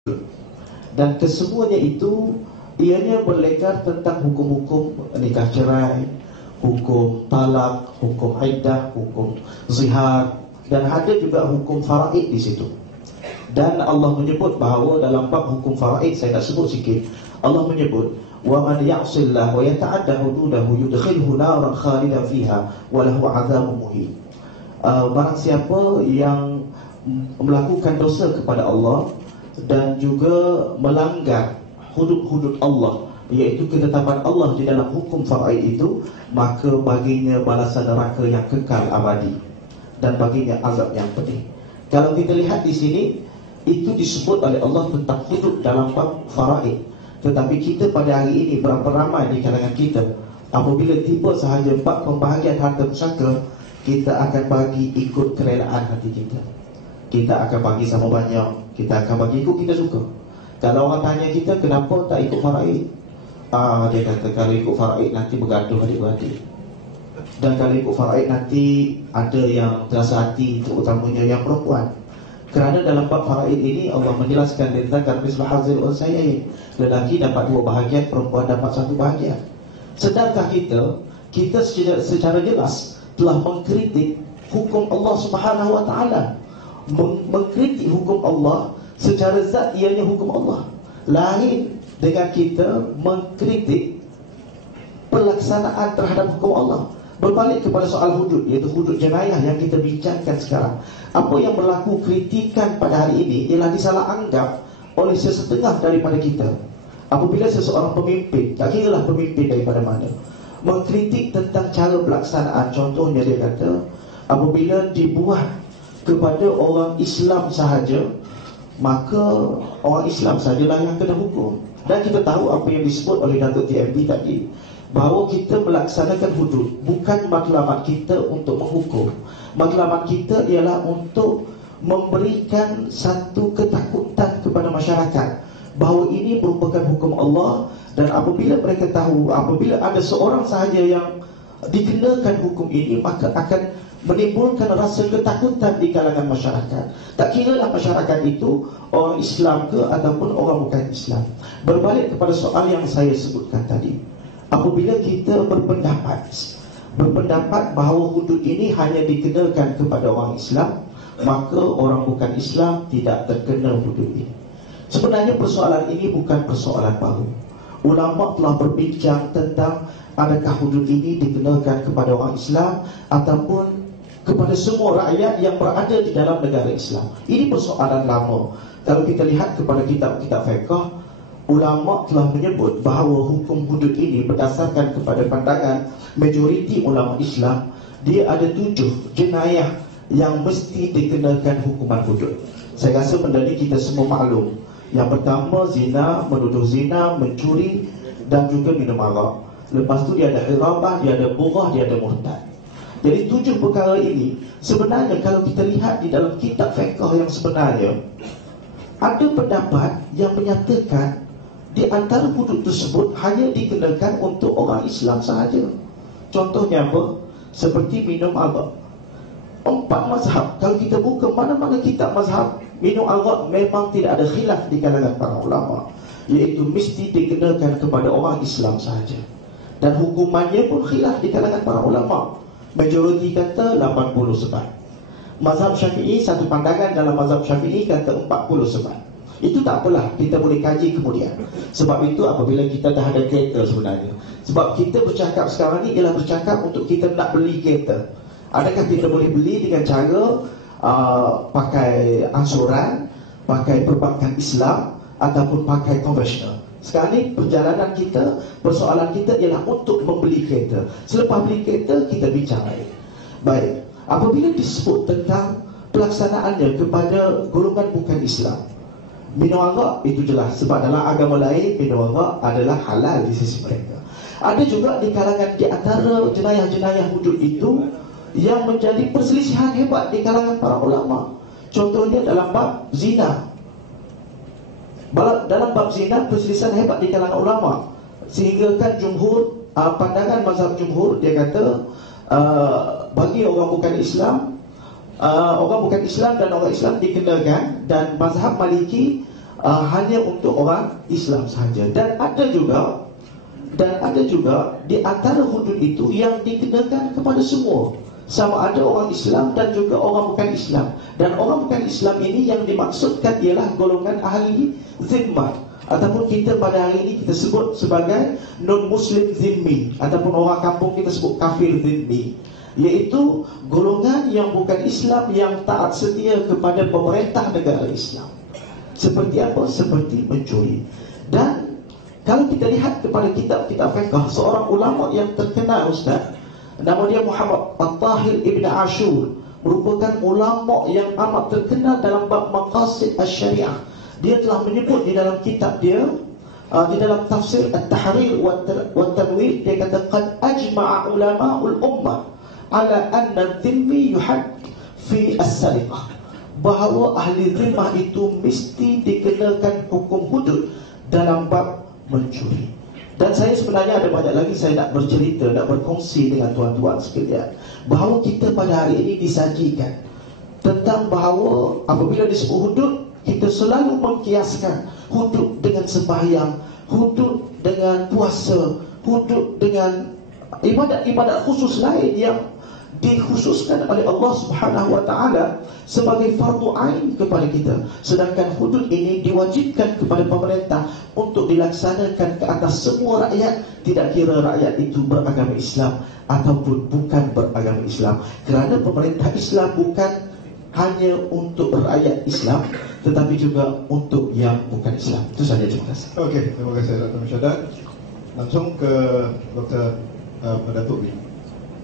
Dan kesemuanya itu ianya berlegar tentang hukum-hukum nikah cerai, hukum talak, hukum iddah, hukum zihar, dan ada juga hukum faraid di situ. Dan Allah menyebut bahawa dalam bab hukum faraid, saya nak sebut sikit, Allah menyebut wa man ya'sillah wa yata'adda hududahu yudkhilhu naran khalidan fiha wa lahu 'adzabun muhin. Barang siapa yang melakukan dosa kepada Allah dan juga melanggar hudud-hudud Allah, iaitu ketetapan Allah di dalam hukum faraid itu, maka baginya balasan neraka yang kekal abadi dan baginya azab yang pedih. Kalau kita lihat di sini, itu disebut oleh Allah tentang hudud dalam bab faraid. Tetapi kita pada hari ini, berapa ramai di kalangan kita, apabila tiba sahaja bab pembahagian harta pusaka, kita akan bagi ikut kerelaan hati kita. Kita akan bagi sama banyak, kita akan bagi ikut kita suka. Kalau orang tanya kita, kenapa tak ikut faraid? Dia kata, kalau ikut faraid nanti bergaduh adik-beradik. Dan kalau ikut faraid nanti ada yang terasa hati, terutamanya yang perempuan. Kerana dalam bab faraid ini Allah menjelaskan tentang mislu hazil unsayain, lelaki dapat 2 bahagian, perempuan dapat 1 bahagian. Sedangkan kita secara jelas telah mengkritik hukum Allah Subhanahu wa taala, mengkritik hukum Allah secara zat, ianya hukum Allah. Lain dengan kita mengkritik pelaksanaan terhadap hukum Allah. Berbalik kepada soal hudud, iaitu hudud jenayah yang kita bincangkan sekarang. Apa yang berlaku kritikan pada hari ini ialah disalah anggap oleh sesetengah daripada kita. Apabila seseorang pemimpin, tak kiralah pemimpin daripada mana, mengkritik tentang cara pelaksanaan. Contohnya dia kata, apabila dibuat kepada orang Islam sahaja, maka orang Islam sahajalah yang kena hukum. Dan kita tahu apa yang disebut oleh Datuk TMB tadi, bahawa kita melaksanakan hudud bukan matlamat kita untuk menghukum. Matlamat kita ialah untuk memberikan satu ketakutan kepada masyarakat bahawa ini merupakan hukum Allah. Dan apabila mereka tahu, apabila ada seorang sahaja yang dikenakan hukum ini, maka akan menimbulkan rasa ketakutan di kalangan masyarakat. Tak kiralah masyarakat itu orang Islam ke ataupun orang bukan Islam. Berbalik kepada soal yang saya sebutkan tadi, apabila kita berpendapat bahawa hudud ini hanya dikenakan kepada orang Islam, maka orang bukan Islam tidak terkena hudud ini. Sebenarnya persoalan ini bukan persoalan baru. Ulama telah berbincang tentang adakah hudud ini dikenakan kepada orang Islam ataupun kepada semua rakyat yang berada di dalam negara Islam. Ini persoalan lama. Kalau kita lihat kepada kitab-kitab fiqh, ulama telah menyebut bahawa hukum hudud ini berdasarkan kepada pandangan majoriti ulama Islam, dia ada 7 jenayah yang mesti dikenakan hukuman hudud. Saya rasa benda ni kita semua maklum. Yang pertama, zina, menuduh zina, mencuri dan juga minum arak. Lepas tu dia ada hirabah, dia ada bughah, dia ada murtad. Jadi 7 perkara ini sebenarnya kalau kita lihat di dalam kitab fiqh yang sebenarnya, ada pendapat yang menyatakan di antara hudud tersebut hanya dikenakan untuk orang Islam sahaja. Contohnya apa? Seperti minum arak. 4 mazhab, kalau kita buka mana-mana kitab mazhab, minum arak memang tidak ada khilaf di kalangan para ulama, iaitu mesti dikenakan kepada orang Islam sahaja. Dan hukumannya pun khilaf di kalangan para ulama. Majoriti kata 80 sebat. Mazhab Syafi'i, satu pandangan dalam mazhab Syafi'i kata 40 sebat. Itu tak apalah, kita boleh kaji kemudian. Sebab itu apabila kita dah ada kereta sebenarnya, sebab kita bercakap sekarang ni ialah bercakap untuk kita nak beli kereta. Adakah kita boleh beli dengan cara pakai ansuran, pakai perbankan Islam ataupun pakai konvensional? Sekarang ni perjalanan kita, persoalan kita ialah untuk membeli kereta. Selepas beli kereta, kita bincang baik. Apabila disebut tentang pelaksanaannya kepada golongan bukan Islam, minum arak itu jelas, sebab dalam agama lain minum arak adalah halal di sisi mereka. Ada juga di kalangan, di antara jenayah-jenayah hudud itu yang menjadi perselisihan hebat di kalangan para ulama. Contohnya dalam bab zina. Dalam bab zina perselisihan hebat di kalangan ulama, sehingga kan jumhur, pandangan mazhab jumhur, dia kata bagi orang bukan Islam, orang bukan Islam dan orang Islam dikenakan. Dan mazhab Maliki hanya untuk orang Islam sahaja. Dan ada juga di antara hudud itu yang dikenakan kepada semua, sama ada orang Islam dan juga orang bukan Islam. Dan orang bukan Islam ini yang dimaksudkan ialah golongan ahli zimmah, ataupun kita pada hari ini kita sebut sebagai non-Muslim zimmi, ataupun orang kampung kita sebut kafir zimmi, iaitu golongan yang bukan Islam yang taat setia kepada pemerintah negara Islam. Seperti apa? Seperti mencuri. Dan kalau kita lihat kepada kitab-kitab fiqh, seorang ulama yang terkenal, Ustaz, nama dia Muhammad At-Tahir Ibn Ashur, merupakan ulama yang amat terkenal dalam bab maqasid asy-syariah. Dia telah menyebut di dalam kitab dia, di dalam tafsir At-Tahrir wa Tanwir, dia kata qad ajma'a ulama'ul ummah ala anna dhimmi yuhad fi as-sariqah, bahawa ahli zimmah itu mesti dikenakan hukum hudud dalam bab mencuri. Dan saya sebenarnya ada banyak lagi saya nak bercerita, nak berkongsi dengan tuan-tuan sekalian, bahawa kita pada hari ini disajikan tentang bahawa apabila disebut hudud, kita selalu mengkiaskan hudud dengan sembahyang, hudud dengan puasa, hudud dengan ibadat-ibadat khusus lain yang dikhususkan oleh Allah Subhanahu wa taala sebagai fardu ain kepada kita. Sedangkan hudud ini diwajibkan kepada pemerintah untuk dilaksanakan ke atas semua rakyat, tidak kira rakyat itu beragama Islam ataupun bukan beragama Islam. Kerana pemerintah Islam bukan hanya untuk rakyat Islam, tetapi juga untuk yang bukan Islam. Itu saja, terima kasih. Okey, terima kasih Dr. Musyadat. Langsung ke Dr. Datuk B.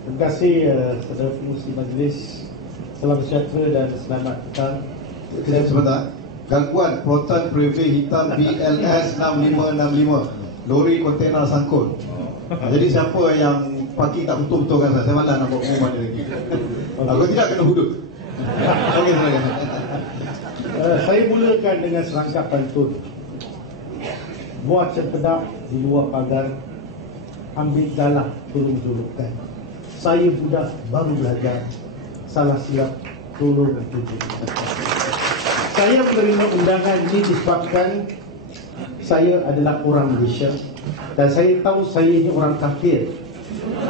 Terima kasih saudara pengurusi majlis. Salam sejahtera dan selamat petang. Sebentar. Gangguan Proton Preview hitam BLS 6565, lori kontena sangkut. Jadi siapa yang parking tak betul-betul kan, saya malas nak buat pengumuman dia lagi. Kalau tidak kena hudud. Okey, silakan. Saya mulakan dengan serangkap pantun. Buat cempedak di luar pagar, ambil dalam turun-turunkan. Saya budak baru belajar, salah silap tolong tunjuk. Saya menerima undangan ini disebabkan saya adalah orang Malaysia dan saya tahu saya ini orang kafir.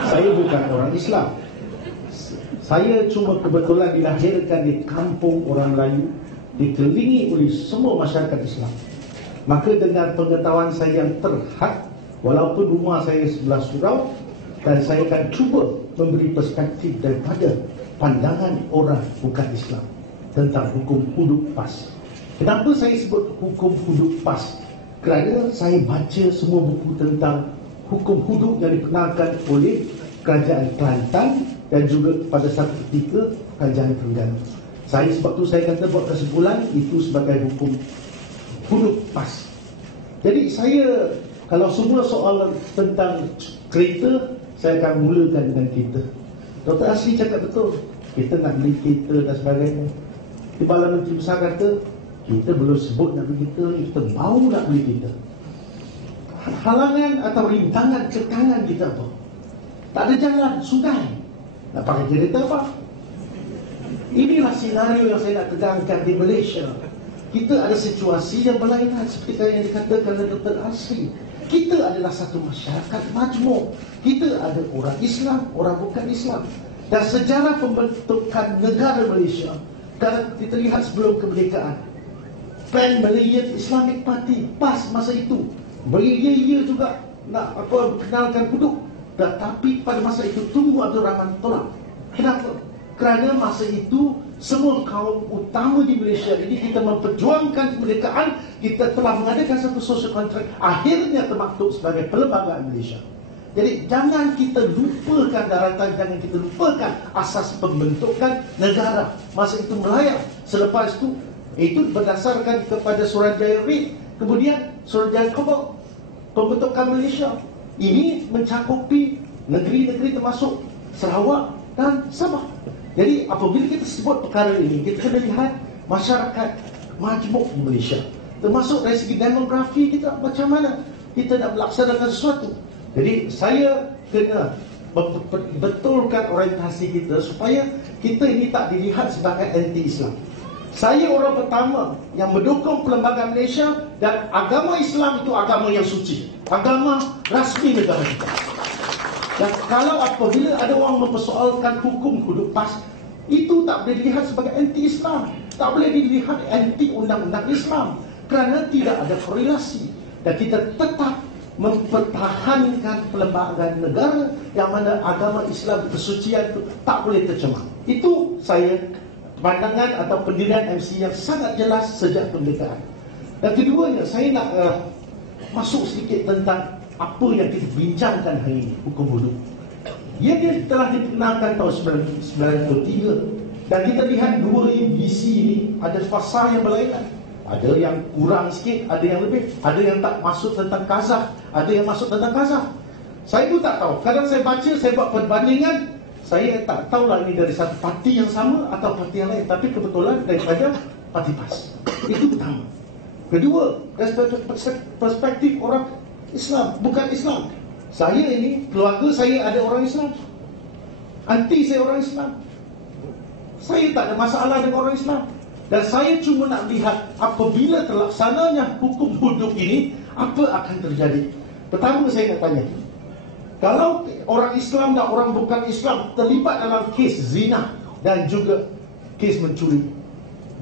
Saya bukan orang Islam. Saya cuma kebetulan dilahirkan di kampung orang Melayu, dikelilingi oleh semua masyarakat Islam. Maka dengan pengetahuan saya yang terhad, walaupun rumah saya sebelah surau, dan saya akan cuba memberi perspektif daripada pandangan orang bukan Islam tentang hukum hudud PAS. Kenapa saya sebut hukum hudud PAS? Kerana saya baca semua buku tentang hukum hudud yang dikenalkan oleh Kerajaan Kelantan dan juga pada satu ketika Kerajaan Terengganu. Sebab tu saya kata buat kesimpulan itu sebagai hukum hudud PAS. Jadi saya, kalau semua soalan tentang kereta, saya akan mulakan dengan kereta. Dr. Asri cakap betul, kita nak beli kereta dan sebagainya. Timbalan Menteri Besar kata, kita belum sebut nak beli kereta, kita mahu nak beli kereta. Halangan atau rintangan kekangan kita apa? Tak ada jalan, sungai. Nak pakai kereta apa? Inilah senario yang saya nak tegangkan di Malaysia. Kita ada situasi yang berlainan seperti yang dikatakan oleh Dr. Asri. Kita adalah satu masyarakat majmuk. Kita ada orang Islam, orang bukan Islam. Dan sejarah pembentukan negara Malaysia, kalau kita lihat sebelum kemerdekaan, Pan Malayan Islamic Party PAS masa itu beria juga nak kenalkan hudud, tetapi pada masa itu Tunku Abdul Rahman tolak. Kenapa? Kerana masa itu semua kaum utama di Malaysia ini kita memperjuangkan kemerdekaan, kita telah mengadakan satu social contract, akhirnya termaktub sebagai perlembagaan Malaysia. Jadi jangan kita lupakan daratan, jangan kita lupakan asas pembentukan negara masa itu Melayu. Selepas itu berdasarkan kepada Suruhanjaya Reid, kemudian Suruhanjaya Kebal, pembentukan Malaysia ini mencakupi negeri-negeri termasuk Sarawak dan Sabah. Jadi apabila kita sebut perkara ini, kita kena lihat masyarakat majmuk di Malaysia, termasuk dari segi demografi kita macam mana kita nak melaksanakan sesuatu. Jadi saya kena betulkan orientasi kita supaya kita ini tak dilihat sebagai anti-Islam. Saya orang pertama yang mendukung Perlembagaan Malaysia, dan agama Islam itu agama yang suci, agama rasmi negara kita. Dan kalau apabila ada orang mempersoalkan hukum hudud PAS, itu tak boleh dilihat sebagai anti-Islam, tak boleh dilihat anti undang-undang Islam, kerana tidak ada korelasi. Dan kita tetap mempertahankan perlembagaan negara yang mana agama Islam kesucian itu tak boleh tercemar. Itu saya pandangan atau pendirian MC yang sangat jelas sejak kemerdekaan. Dan keduanya, saya nak masuk sedikit tentang apa yang kita bincangkan hari ini, hukum hudud. Dia telah dikenalkan tahun 1993, dan kita lihat dua UBC ini ada fasa yang berlainan. Ada yang kurang sikit, ada yang lebih, ada yang tak masuk tentang Kazakh, ada yang masuk tentang Kazakh. Saya pun tak tahu. Kadang saya baca, saya buat perbandingan, saya tak tahulah ini dari satu parti yang sama atau parti yang lain, tapi kebetulan daripada parti PAS. Itu pertama. Kedua, dari perspektif orang Islam, bukan Islam. Saya ini, keluarga saya ada orang Islam, anti saya orang Islam. Saya tak ada masalah dengan orang Islam. Dan saya cuma nak lihat apabila terlaksananya hukum hudud ini, apa akan terjadi. Pertama saya nak tanya, kalau orang Islam dan orang bukan Islam terlibat dalam kes zina dan juga kes mencuri,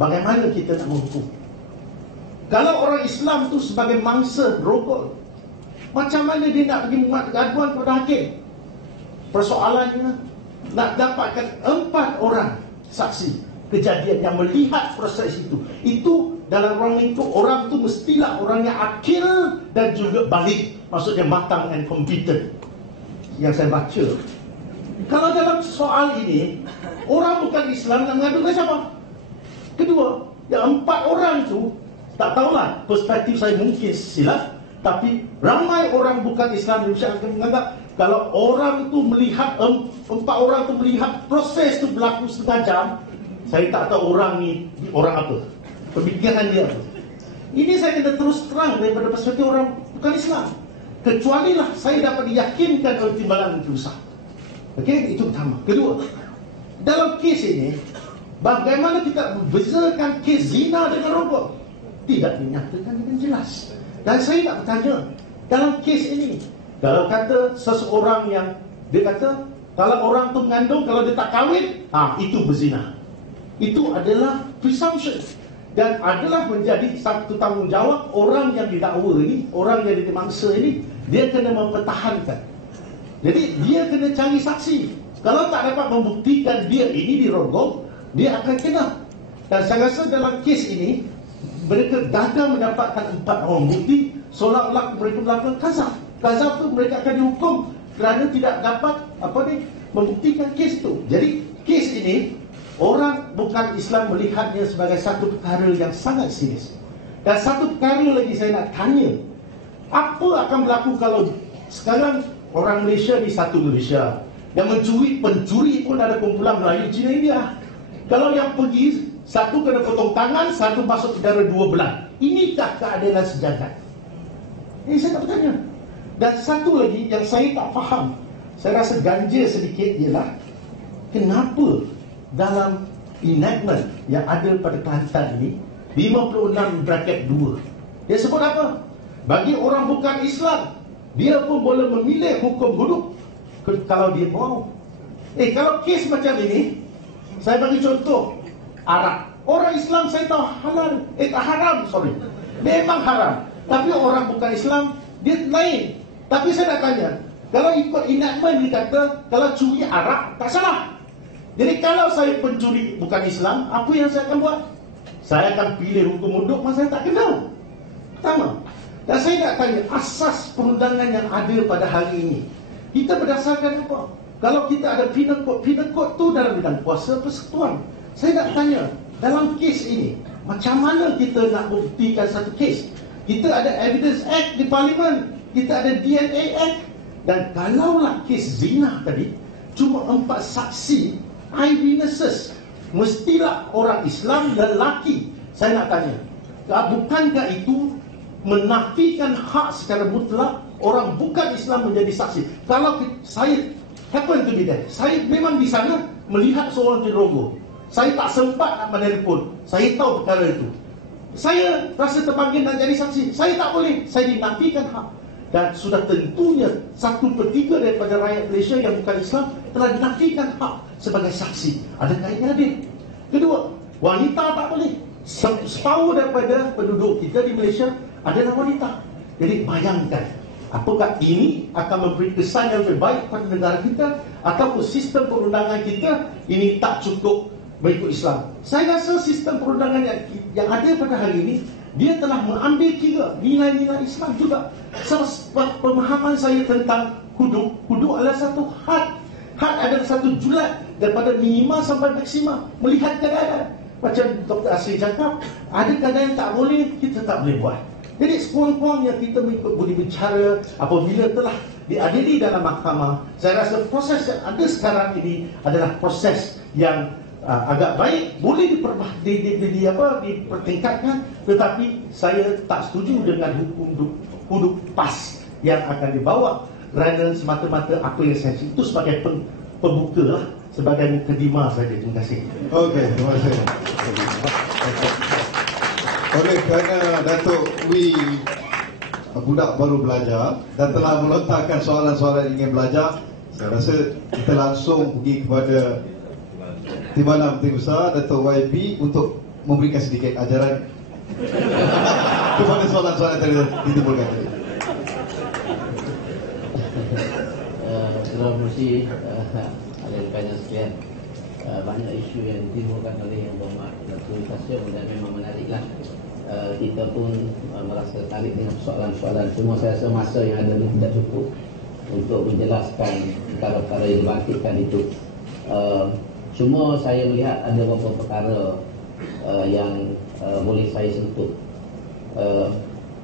bagaimana kita nak menghukum? Kalau orang Islam tu sebagai mangsa rokok, macam mana dia nak pergi membuat gaduhan kepada hakim? Persoalannya, nak dapatkan 4 orang saksi kejadian yang melihat proses itu. Itu dalam orang itu, orang tu mestilah orang yang akil dan juga balik, maksudnya matang and competent. Yang saya baca, kalau dalam soal ini orang bukan Islam nak mengadu dengan siapa? Kedua, yang 4 orang tu, tak tahulah, perspektif saya mungkin silap, tapi ramai orang bukan Islam Indonesia akan menganggap kalau orang itu melihat 4 orang itu melihat proses itu berlaku setengah jam, saya tak tahu orang ni orang apa, pemikiran dia apa. Ini saya kena terus terang daripada perspektif orang bukan Islam. Kecuali lah saya dapat diyakinkan oleh timbalan itu besar. Okey, itu pertama. Kedua, dalam kes ini, bagaimana kita membezakan kes zina dengan rokok? Tidak dinyatakan dengan jelas. Dan saya nak bertanya, dalam kes ini, kalau kata seseorang yang dia kata kalau orang tu mengandung, kalau dia tak kahwin, itu berzina. Itu adalah presumption, dan adalah menjadi satu tanggungjawab orang yang didakwa ini, orang yang dimangsa ini, dia kena mempertahankan. Jadi dia kena cari saksi. Kalau tak dapat membuktikan dia ini dirogong, dia akan kena. Dan saya rasa dalam kes ini, mereka gagal mendapatkan 4 orang bukti, seolah-olah mereka melakukan Kazakh. Kazakh tu mereka akan dihukum kerana tidak dapat membuktikan kes itu. Jadi kes ini, orang bukan Islam melihatnya sebagai satu perkara yang sangat serius. Dan satu perkara lagi saya nak tanya, apa akan berlaku kalau sekarang orang Malaysia ni satu Malaysia, yang pencuri pun ada kumpulan Melayu, Cina, India. Kalau yang pergi, satu kena potong tangan, satu masuk penjara 2 bulan. Inikah keadilan sejagat? Ini saya nak bertanya. Dan satu lagi yang saya tak faham, saya rasa ganja sedikit ialah, kenapa dalam enactment yang ada pada Kelantan ini 56(2), dia sebut apa? Bagi orang bukan Islam, dia pun boleh memilih hukum hudud kalau dia mahu. Kalau kes macam ini, saya bagi contoh arak. Orang Islam saya tahu halal, haram, memang haram. Tapi orang bukan Islam, dia lain. Tapi saya nak tanya, kalau ikut enactment dia kata kalau curi arak tak salah. Jadi kalau saya pencuri bukan Islam, apa yang saya akan buat? Saya akan pilih hukum hudud masa saya tak kenal. Pertama. Dan saya nak tanya, asas perundangan yang ada pada hari ini, kita berdasarkan apa? Kalau kita ada penal code tu dalam bidang kuasa persekutuan. Saya nak tanya, dalam kes ini, macam mana kita nak buktikan satu kes? Kita ada Evidence Act di Parlimen, kita ada DNA Act. Dan kalaulah kes zina tadi, cuma 4 saksi, eyewitnesses, mestilah orang Islam lelaki. Saya nak tanya, bukankah itu menafikan hak secara mutlak orang bukan Islam menjadi saksi? Kalau saya happen to be there, saya memang di sana melihat seorang dirogong, Saya tak sempat nak menelpon. Saya tahu perkara itu. Saya rasa terpanggil nak jadi saksi. Saya tak boleh. Saya dinafikan hak. Dan sudah tentunya 1/3 daripada rakyat Malaysia yang bukan Islam telah dinafikan hak sebagai saksi. Adakah ini adil? Kedua, wanita tak boleh. Separuh daripada penduduk kita di Malaysia adalah wanita. Jadi bayangkan, apakah ini akan memberi kesan yang lebih baik pada negara kita, ataupun sistem perundangan kita ini tak cukup mengikut Islam? Saya rasa sistem perundangan yang ada pada hari ini, dia telah mengambil kira nilai-nilai Islam juga. Pemahaman saya tentang hudud adalah satu had. Had adalah satu julat daripada minima sampai maksima. Melihat keadaan. Macam Dr. Asri cakap, ada keadaan yang tak boleh, kita tak boleh buat. Jadi sekurang-kurangnya kita boleh bicara apabila telah diadili dalam mahkamah. Saya rasa proses yang ada sekarang ini adalah proses yang agak baik, boleh dipertingkatkan, tetapi saya tak setuju dengan hukum hudud PAS yang akan dibawa, kerana semata-mata apa yang saya itu sebagai pembuka lah, sebagai mukadimah saja. Terima kasih. Okey, terima kasih. Oleh kerana Datuk Wee budak baru belajar dan telah melontarkan soalan-soalan yang ingin belajar, saya rasa kita langsung pergi kepada Timbalan Menteri Besar Datuk YB untuk memberikan sedikit ajaran kepada soalan-soalan yang tadi ditimbulkan tadi. Terima kasih ada rekan sekalian. Banyak isu yang ditimbulkan oleh Yang Berhormat Datuk Kassim dan memang menariklah. Kita pun merasa tarik dengan soalan-soalan. Cuma saya rasa masa yang ada ini tidak cukup untuk menjelaskan perkara-perkara yang dibangkitkan itu. Cuma saya melihat ada beberapa perkara yang boleh saya sentuh.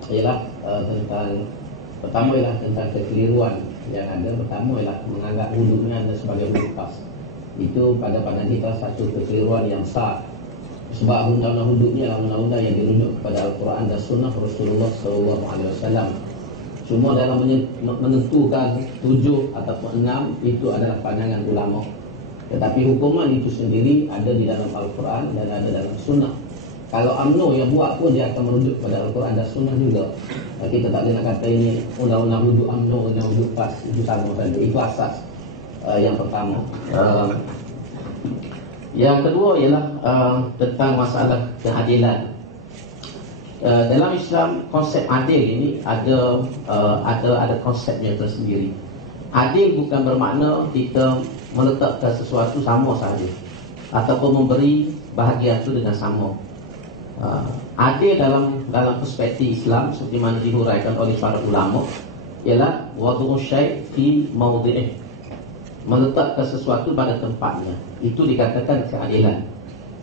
Ialah tentang, pertama ialah tentang kekeliruan yang ada. Pertama ialah menganggap hududnya ada sebagai hudud PAS. Itu pada pandangan kita satu kekeliruan yang besar. Sebab undang-undang hudud ni adalah undang-undang yang dirujuk kepada Al-Quran dan Sunnah Rasulullah SAW. Cuma dalam menentukan 7 ataupun 6 itu adalah pandangan ulama. Tetapi hukuman itu sendiri ada di dalam Al-Quran dan ada dalam Sunnah. Kalau UMNO yang buat pun dia akan merujuk kepada Al-Quran dan Sunnah juga. Kita tak boleh nak kata ini undang-undang hudud UMNO, undang-undang hudud PAS, itu sama saja. Itu asas yang pertama. Yang kedua ialah tentang masalah keadilan. Dalam Islam, konsep adil ini ada konsepnya tersendiri. Adil bukan bermakna kita meletakkan sesuatu sama saja ataupun memberi bahagian itu dengan sama. Adil dalam perspektif Islam seperti mana dihuraikan oleh para ulama ialah wad'u syai' fi mawdi'ih, meletakkan sesuatu pada tempatnya. Itu dikatakan keadilan.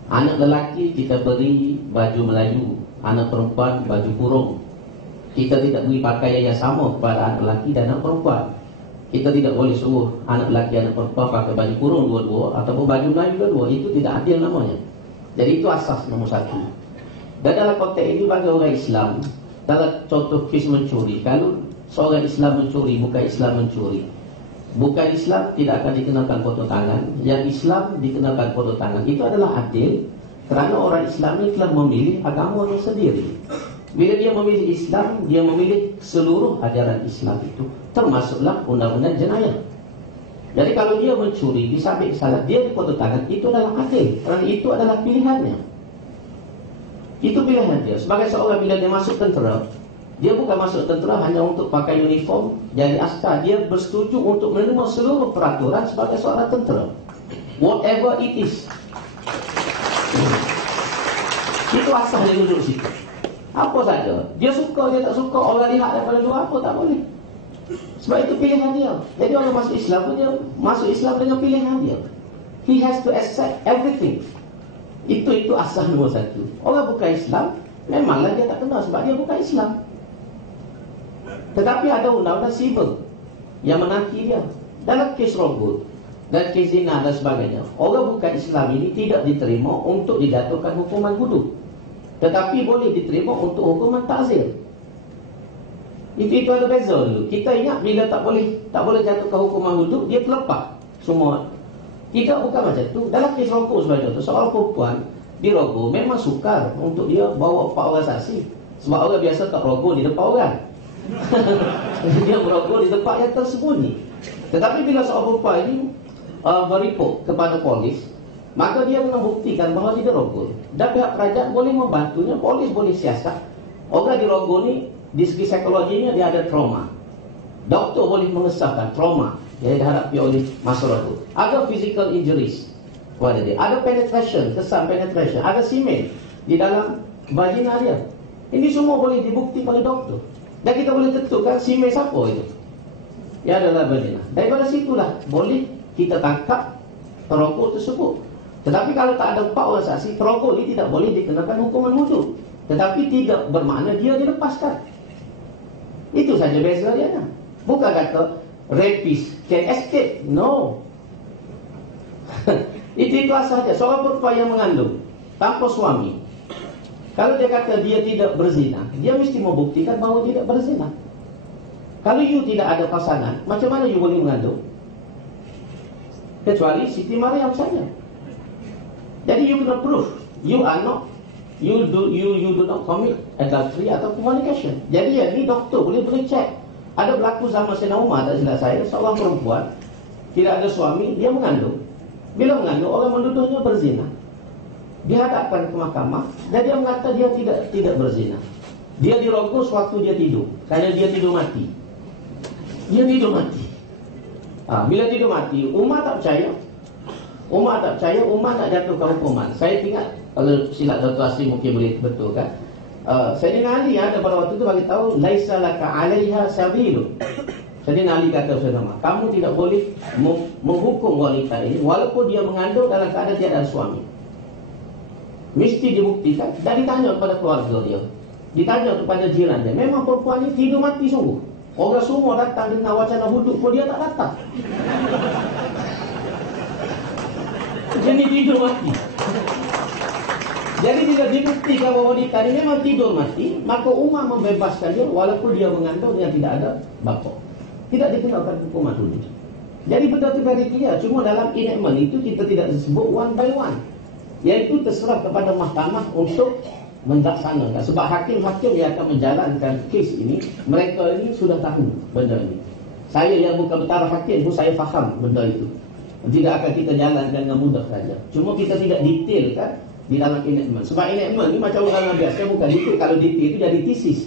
Anak lelaki kita beri baju Melayu, anak perempuan baju kurung. Kita tidak beri pakaian yang sama kepada anak lelaki dan anak perempuan. Kita tidak boleh suruh anak lelaki anak perempuan pakai baju kurung dua-dua ataupun baju Melayu dua-dua. Itu tidak adil namanya. Jadi itu asas nombor satu. Dan dalam konteks ini bagi orang Islam, dalam contoh kes mencuri, kalau seorang Islam mencuri, bukan Islam mencuri, bukan Islam tidak akan dikenakan potong tangan. Yang Islam dikenakan potong tangan. Itu adalah adil kerana orang Islam ini telah memilih agamanya sendiri. Bila dia memilih Islam, dia memilih seluruh ajaran Islam itu, termasuklah undang-undang jenayah. Jadi kalau dia mencuri, disabit salah, dia dipotong tangan, itu adalah adil kerana itu adalah pilihannya. Itu pilihan dia. Sebagai seorang bila dia masuk tentera, dia bukan masuk tentera hanya untuk pakai uniform jadi askar. Dia bersetuju untuk menerima seluruh peraturan sebagai seorang tentera, whatever it is. Itu asal dia duduk situ. Apa saja, dia suka, dia tak suka, orang lihat daripada luar apa, tak boleh. Sebab itu pilihan dia. Jadi orang masuk Islam pun dia masuk Islam dengan pilihan dia. He has to accept everything. Itu asas nombor satu. Orang bukan Islam, memanglah dia tak kenal sebab dia bukan Islam. Tetapi ada undang-undang sivil yang menanti dia. Dalam kes robot dan kes zina dan sebagainya, orang bukan Islam ini tidak diterima untuk dijatuhkan hukuman hudud, tetapi boleh diterima untuk hukuman ta'zir. Itu ada beza dulu. Kita ingat bila tak boleh jatuhkan hukuman hudud, dia terlepas semua Tidak, bukan macam tu. Dalam kes rokok sebagai contoh, seorang perempuan dirogol memang sukar untuk dia bawa 4 orang saksi. Sebab orang biasa tak rogol di depan orang. Dia merogol di tempat yang tersembunyi. Tetapi bila seorang perempuan ini beriput kepada polis, maka dia kena buktikan bahawa dia dirogol. Dan pihak kerajaan boleh membantunya, polis boleh siasat. Orang dirogol ni, di segi psikologinya dia ada trauma. Doktor boleh mengesahkan trauma yang dihadapi oleh masalah itu. Ada physical injuries pada dia, ada penetration, kesan penetration, ada semen di dalam vagina dia. Ini semua boleh dibukti oleh doktor. Dan kita boleh tentukan semen siapa itu. Ya adalah vagina. Daripada situlah boleh kita tangkap perokok tersebut. Tetapi kalau tak ada 4 orang saksi, perokok ini tidak boleh dikenakan hukuman wujud. Tetapi tidak bermakna dia dilepaskan. Itu saja beza dia. Bukan kata rapist can escape. No. Itu sahaja. Seorang perempuan yang mengandung tanpa suami, kalau dia kata dia tidak berzina, dia mesti membuktikan bahawa tidak berzina. Kalau you tidak ada pasangan, macam mana you boleh mengandung? Kecuali Siti Maryam saja. Jadi you kena proof you are not, you do not commit adultery atau fornication. Jadi ya, ni doktor boleh cek. Ada berlaku zaman Sayyidina Umar, tak silap saya, seorang perempuan tidak ada suami, dia mengandung. Bila mengandung, orang menuduhnya berzina. Dihadapkan ke mahkamah dan dia mengata dia tidak berzina. Dia dirogol sewaktu dia tidur, kerana dia tidur mati. Dia tidur mati. Bila tidur mati, Umar tak percaya. Umar nak jatuhkan hukuman. Saya ingat, kalau silap Dato' Asri mungkin boleh betulkan. Sayyidina Ali ada pada waktu itu bagi tahu, laisa laka 'alaiha sabilun. Sayyidina Ali kata sama, kamu tidak boleh menghukum wanita ini walaupun dia mengandung dalam keadaan tiada suami. Mesti dibuktikan dan ditanya kepada keluarga dia, ditanya kepada jiran dia. Memang perempuan ini tidur mati sungguh. Orang semua datang dengan wacana hudud pun dia tak datang. Jadi tidur mati. Jadi bila dibuktikan bahawa wanita ini memang tidur mati, maka Umar membebaskan dia walaupun dia mengandung dia tidak ada bapa. Tidak dikenakan hukuman hudud. Jadi benda itu very clear. Cuma dalam enactment itu kita tidak sebut one by one. Iaitu terserah kepada mahkamah untuk melaksanakan. Sebab hakim-hakim yang akan menjalankan kes ini, mereka ini sudah tahu benda ini. Saya yang bukan taraf hakim pun saya faham benda itu. Tidak akan kita jalankan dengan mudah saja. Cuma kita tidak detailkan di dalam enactment. Sebab enactment ni macam orang biasa, bukan detail. Kalau detail itu jadi thesis.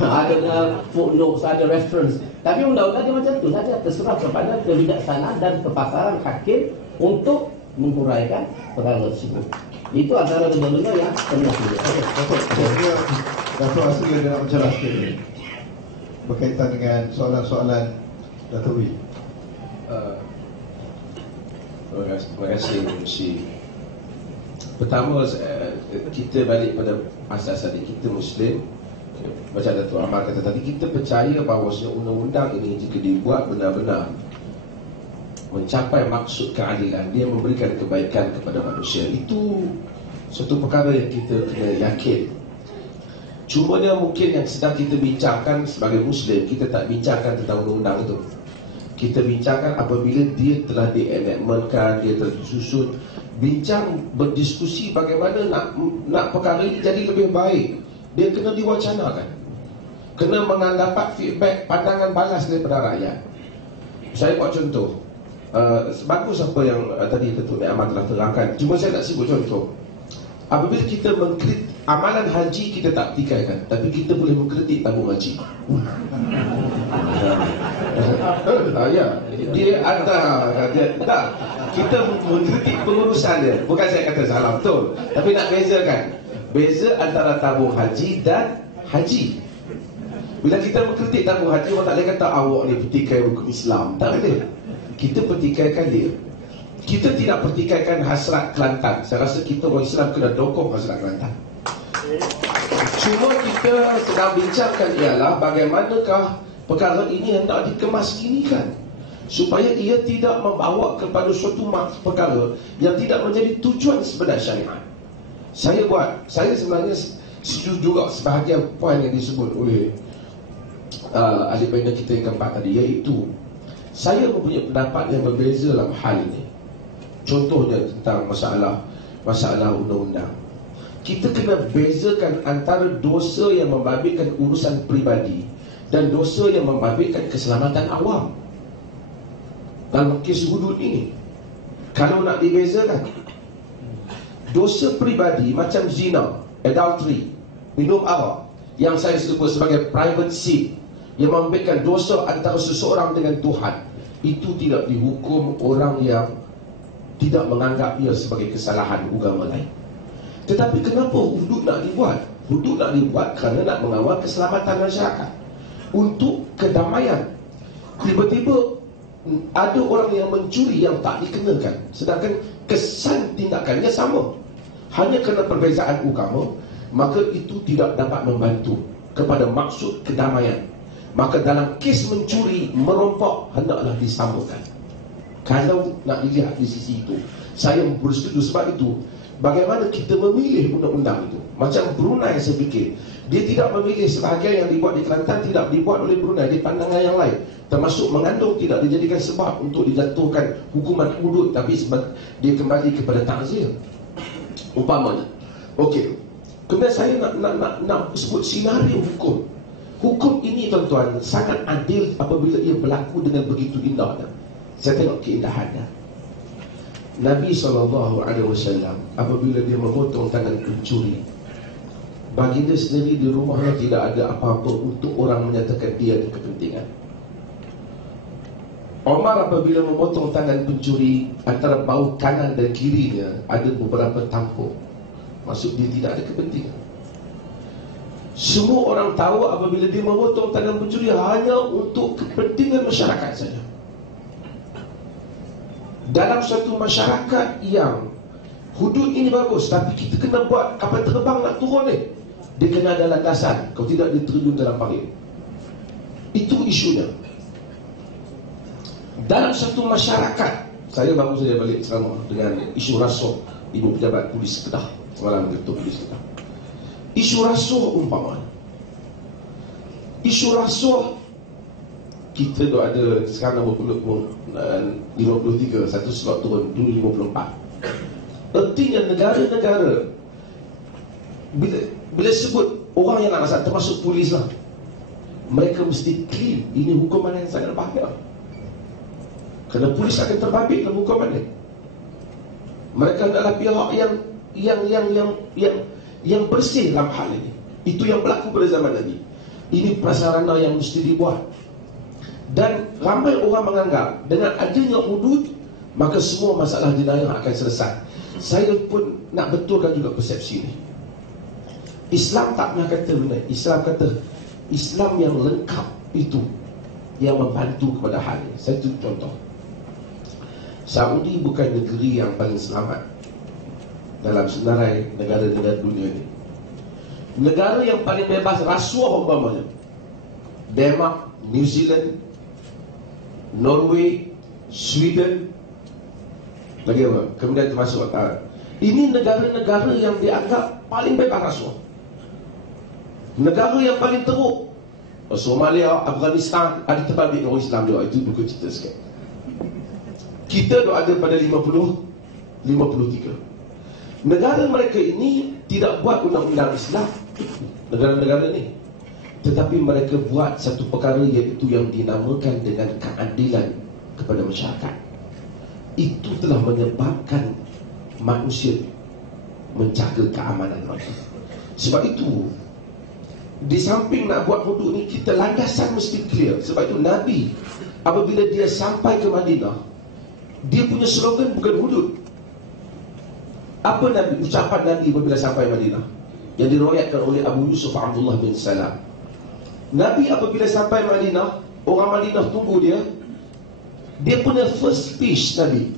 Ada footnotes, ada reference. Tapi undang-undang dia macam tu saja, terserah kepada kebijaksanaan dan kepasaran hakim untuk menghuraikan perkara tersebut. Itu antara benda-benda yang kena sebut. Dato' Asri ada nak menjelaskan ini berkaitan dengan soalan-soalan Dato' Wee. Terima kasih Musi. Pertama, kita balik pada asas tadi, kita Muslim. Macam Dato' Ahmad kata tadi, kita percaya bahawa undang-undang ini jika dibuat benar-benar mencapai maksud keadilan, dia memberikan kebaikan kepada manusia. Itu satu perkara yang kita kena yakin. Cuma dia mungkin yang sedang kita bincangkan sebagai Muslim, kita tak bincangkan tentang undang-undang itu. Kita bincangkan apabila dia telah di-enactmentkan, dia telah disusun. Bincang, berdiskusi bagaimana nak perkara ini jadi lebih baik. Dia kena diwacanakan, kena mendapat feedback, pandangan balas daripada rakyat. Saya buat contoh. Bagus apa yang tadi Datuk Nik Ahmad telah terangkan. Cuma saya nak sebut contoh. Apabila kita mengkritik amalan haji, kita tak pertikaikan, tapi kita boleh mengkritik tabung haji. Ya, dia ada tak. Kita mengkritik pengurusan dia. Bukan saya kata salah, betul. Tapi nak bezakan. Beza antara tabung haji dan haji. Bila kita mengkritik tabung haji, orang tak boleh kata awak ni pertikai hukum Islam. Tak boleh. Kita pertikaikan dia. Kita tidak pertikaikan hasrat Kelantan. Saya rasa kita orang Islam kena dokong hasrat Kelantan. Cuma kita sedang bincangkan ialah bagaimanakah perkara ini hendak dikemasginikan supaya ia tidak membawa kepada suatu perkara yang tidak menjadi tujuan sebenar syariat. Saya sebenarnya setuju juga sebahagian poin yang disebut oleh ahli panel kita yang keempat tadi, iaitu saya mempunyai pendapat yang berbeza dalam hal ini. Contohnya tentang masalah undang-undang. Kita kena bezakan antara dosa yang membabitkan urusan peribadi dan dosa yang membabitkan keselamatan awam. Dalam kes hudud ini, kalau nak dibezakan, dosa peribadi macam zina, adultery, minum arak, yang saya sebut sebagai private sin, yang membabitkan dosa antara seseorang dengan Tuhan, itu tidak dihukum orang yang tidak menganggap ia sebagai kesalahan agama lain. Tetapi kenapa hudud nak dibuat? Hudud nak dibuat kerana nak mengawal keselamatan masyarakat, untuk kedamaian. Tiba-tiba ada orang yang mencuri yang tak dikenakan, sedangkan kesan tindakannya sama. Hanya kerana perbezaan agama, maka itu tidak dapat membantu kepada maksud kedamaian. Maka dalam kes mencuri, merompak, hendaklah disamakan. Kalau nak dilihat di sisi itu, saya bersetuju. Sebab itu, bagaimana kita memilih undang-undang itu. Macam Brunei, saya fikir dia tidak memilih sebahagian yang dibuat di Kelantan tidak dibuat oleh Brunei di pandangan yang lain, termasuk mengandung tidak dijadikan sebab untuk dijatuhkan hukuman hudud, tapi sebab dia kembali kepada ta'zir umpamanya. Okey, kemudian saya nak sebut senario hukum. Hukum ini, tuan-tuan, sangat adil apabila ia berlaku dengan begitu indahnya. Saya tengok keindahannya. Nabi SAW apabila dia memotong tangan pencuri, baginda sendiri di rumahnya tidak ada apa-apa untuk orang menyatakan dia ada kepentingan. Omar apabila memotong tangan pencuri, antara bahu kanan dan kirinya ada beberapa tampuk, maksud dia tidak ada kepentingan. Semua orang tahu apabila dia memotong tangan pencuri hanya untuk kepentingan masyarakat saja. Dalam suatu masyarakat yang hudud ini bagus, tapi kita kena buat kapal terbang nak turun ni, dia kena ada landasan, kalau tidak dia terjun dalam parit. Itu isunya. Dalam satu masyarakat, saya baru saja balik selama dengan isu rasuah ibu pejabat polis Kedah semalam, ketua polis Kedah. Isu rasuah umpama, isu rasuah kita dah ada sekarang 53, satu slot turun 54. Artinya negara-negara bila sebut orang yang nak rasa, termasuk polis lah, mereka mesti clean. Ini hukuman yang sangat bahaya, kerana polis akan terbabit dalam hukuman ini. Mereka adalah pihak yang bersih dalam hal ini. Itu yang berlaku pada zaman Nabi. Ini prasarana yang mesti dibuat. Dan ramai orang menganggap dengan adanya hudud, maka semua masalah jenayah akan selesai. Saya pun nak betulkan juga persepsi ini. Islam tak pernah kata benar. Islam kata Islam yang lengkap itu yang membantu kepada hal ini. Saya tunjuk contoh. Saudi bukan negeri yang paling selamat dalam senarai negara-negara dunia ini. Negara yang paling bebas rasuah umpamanya Denmark, New Zealand, Norway, Sweden, lagi apa? Kemudian termasuk ini negara-negara yang dianggap paling bebas rasuah. Negara yang paling teruk, Somalia, Afghanistan, ada terbabit orang Islam juga. Itu buku cerita sikit. Kita dah ada pada 53. Negara mereka ini tidak buat undang-undang Islam, negara-negara ini, tetapi mereka buat satu perkara, iaitu yang dinamakan dengan keadilan kepada masyarakat. Itu telah menyebabkan manusia menjaga keamanan mereka. Sebab itu, di samping nak buat hudud ni, kita landasan mesti clear. Sebab itu Nabi apabila dia sampai ke Madinah, dia punya slogan bukan hudud. Apa Nabi, ucapan Nabi apabila sampai Madinah, yang diriwayatkan oleh Abu Yusuf Abdullah bin Salam. Nabi apabila sampai Madinah, orang Madinah tunggu dia. Dia punya first speech Nabi,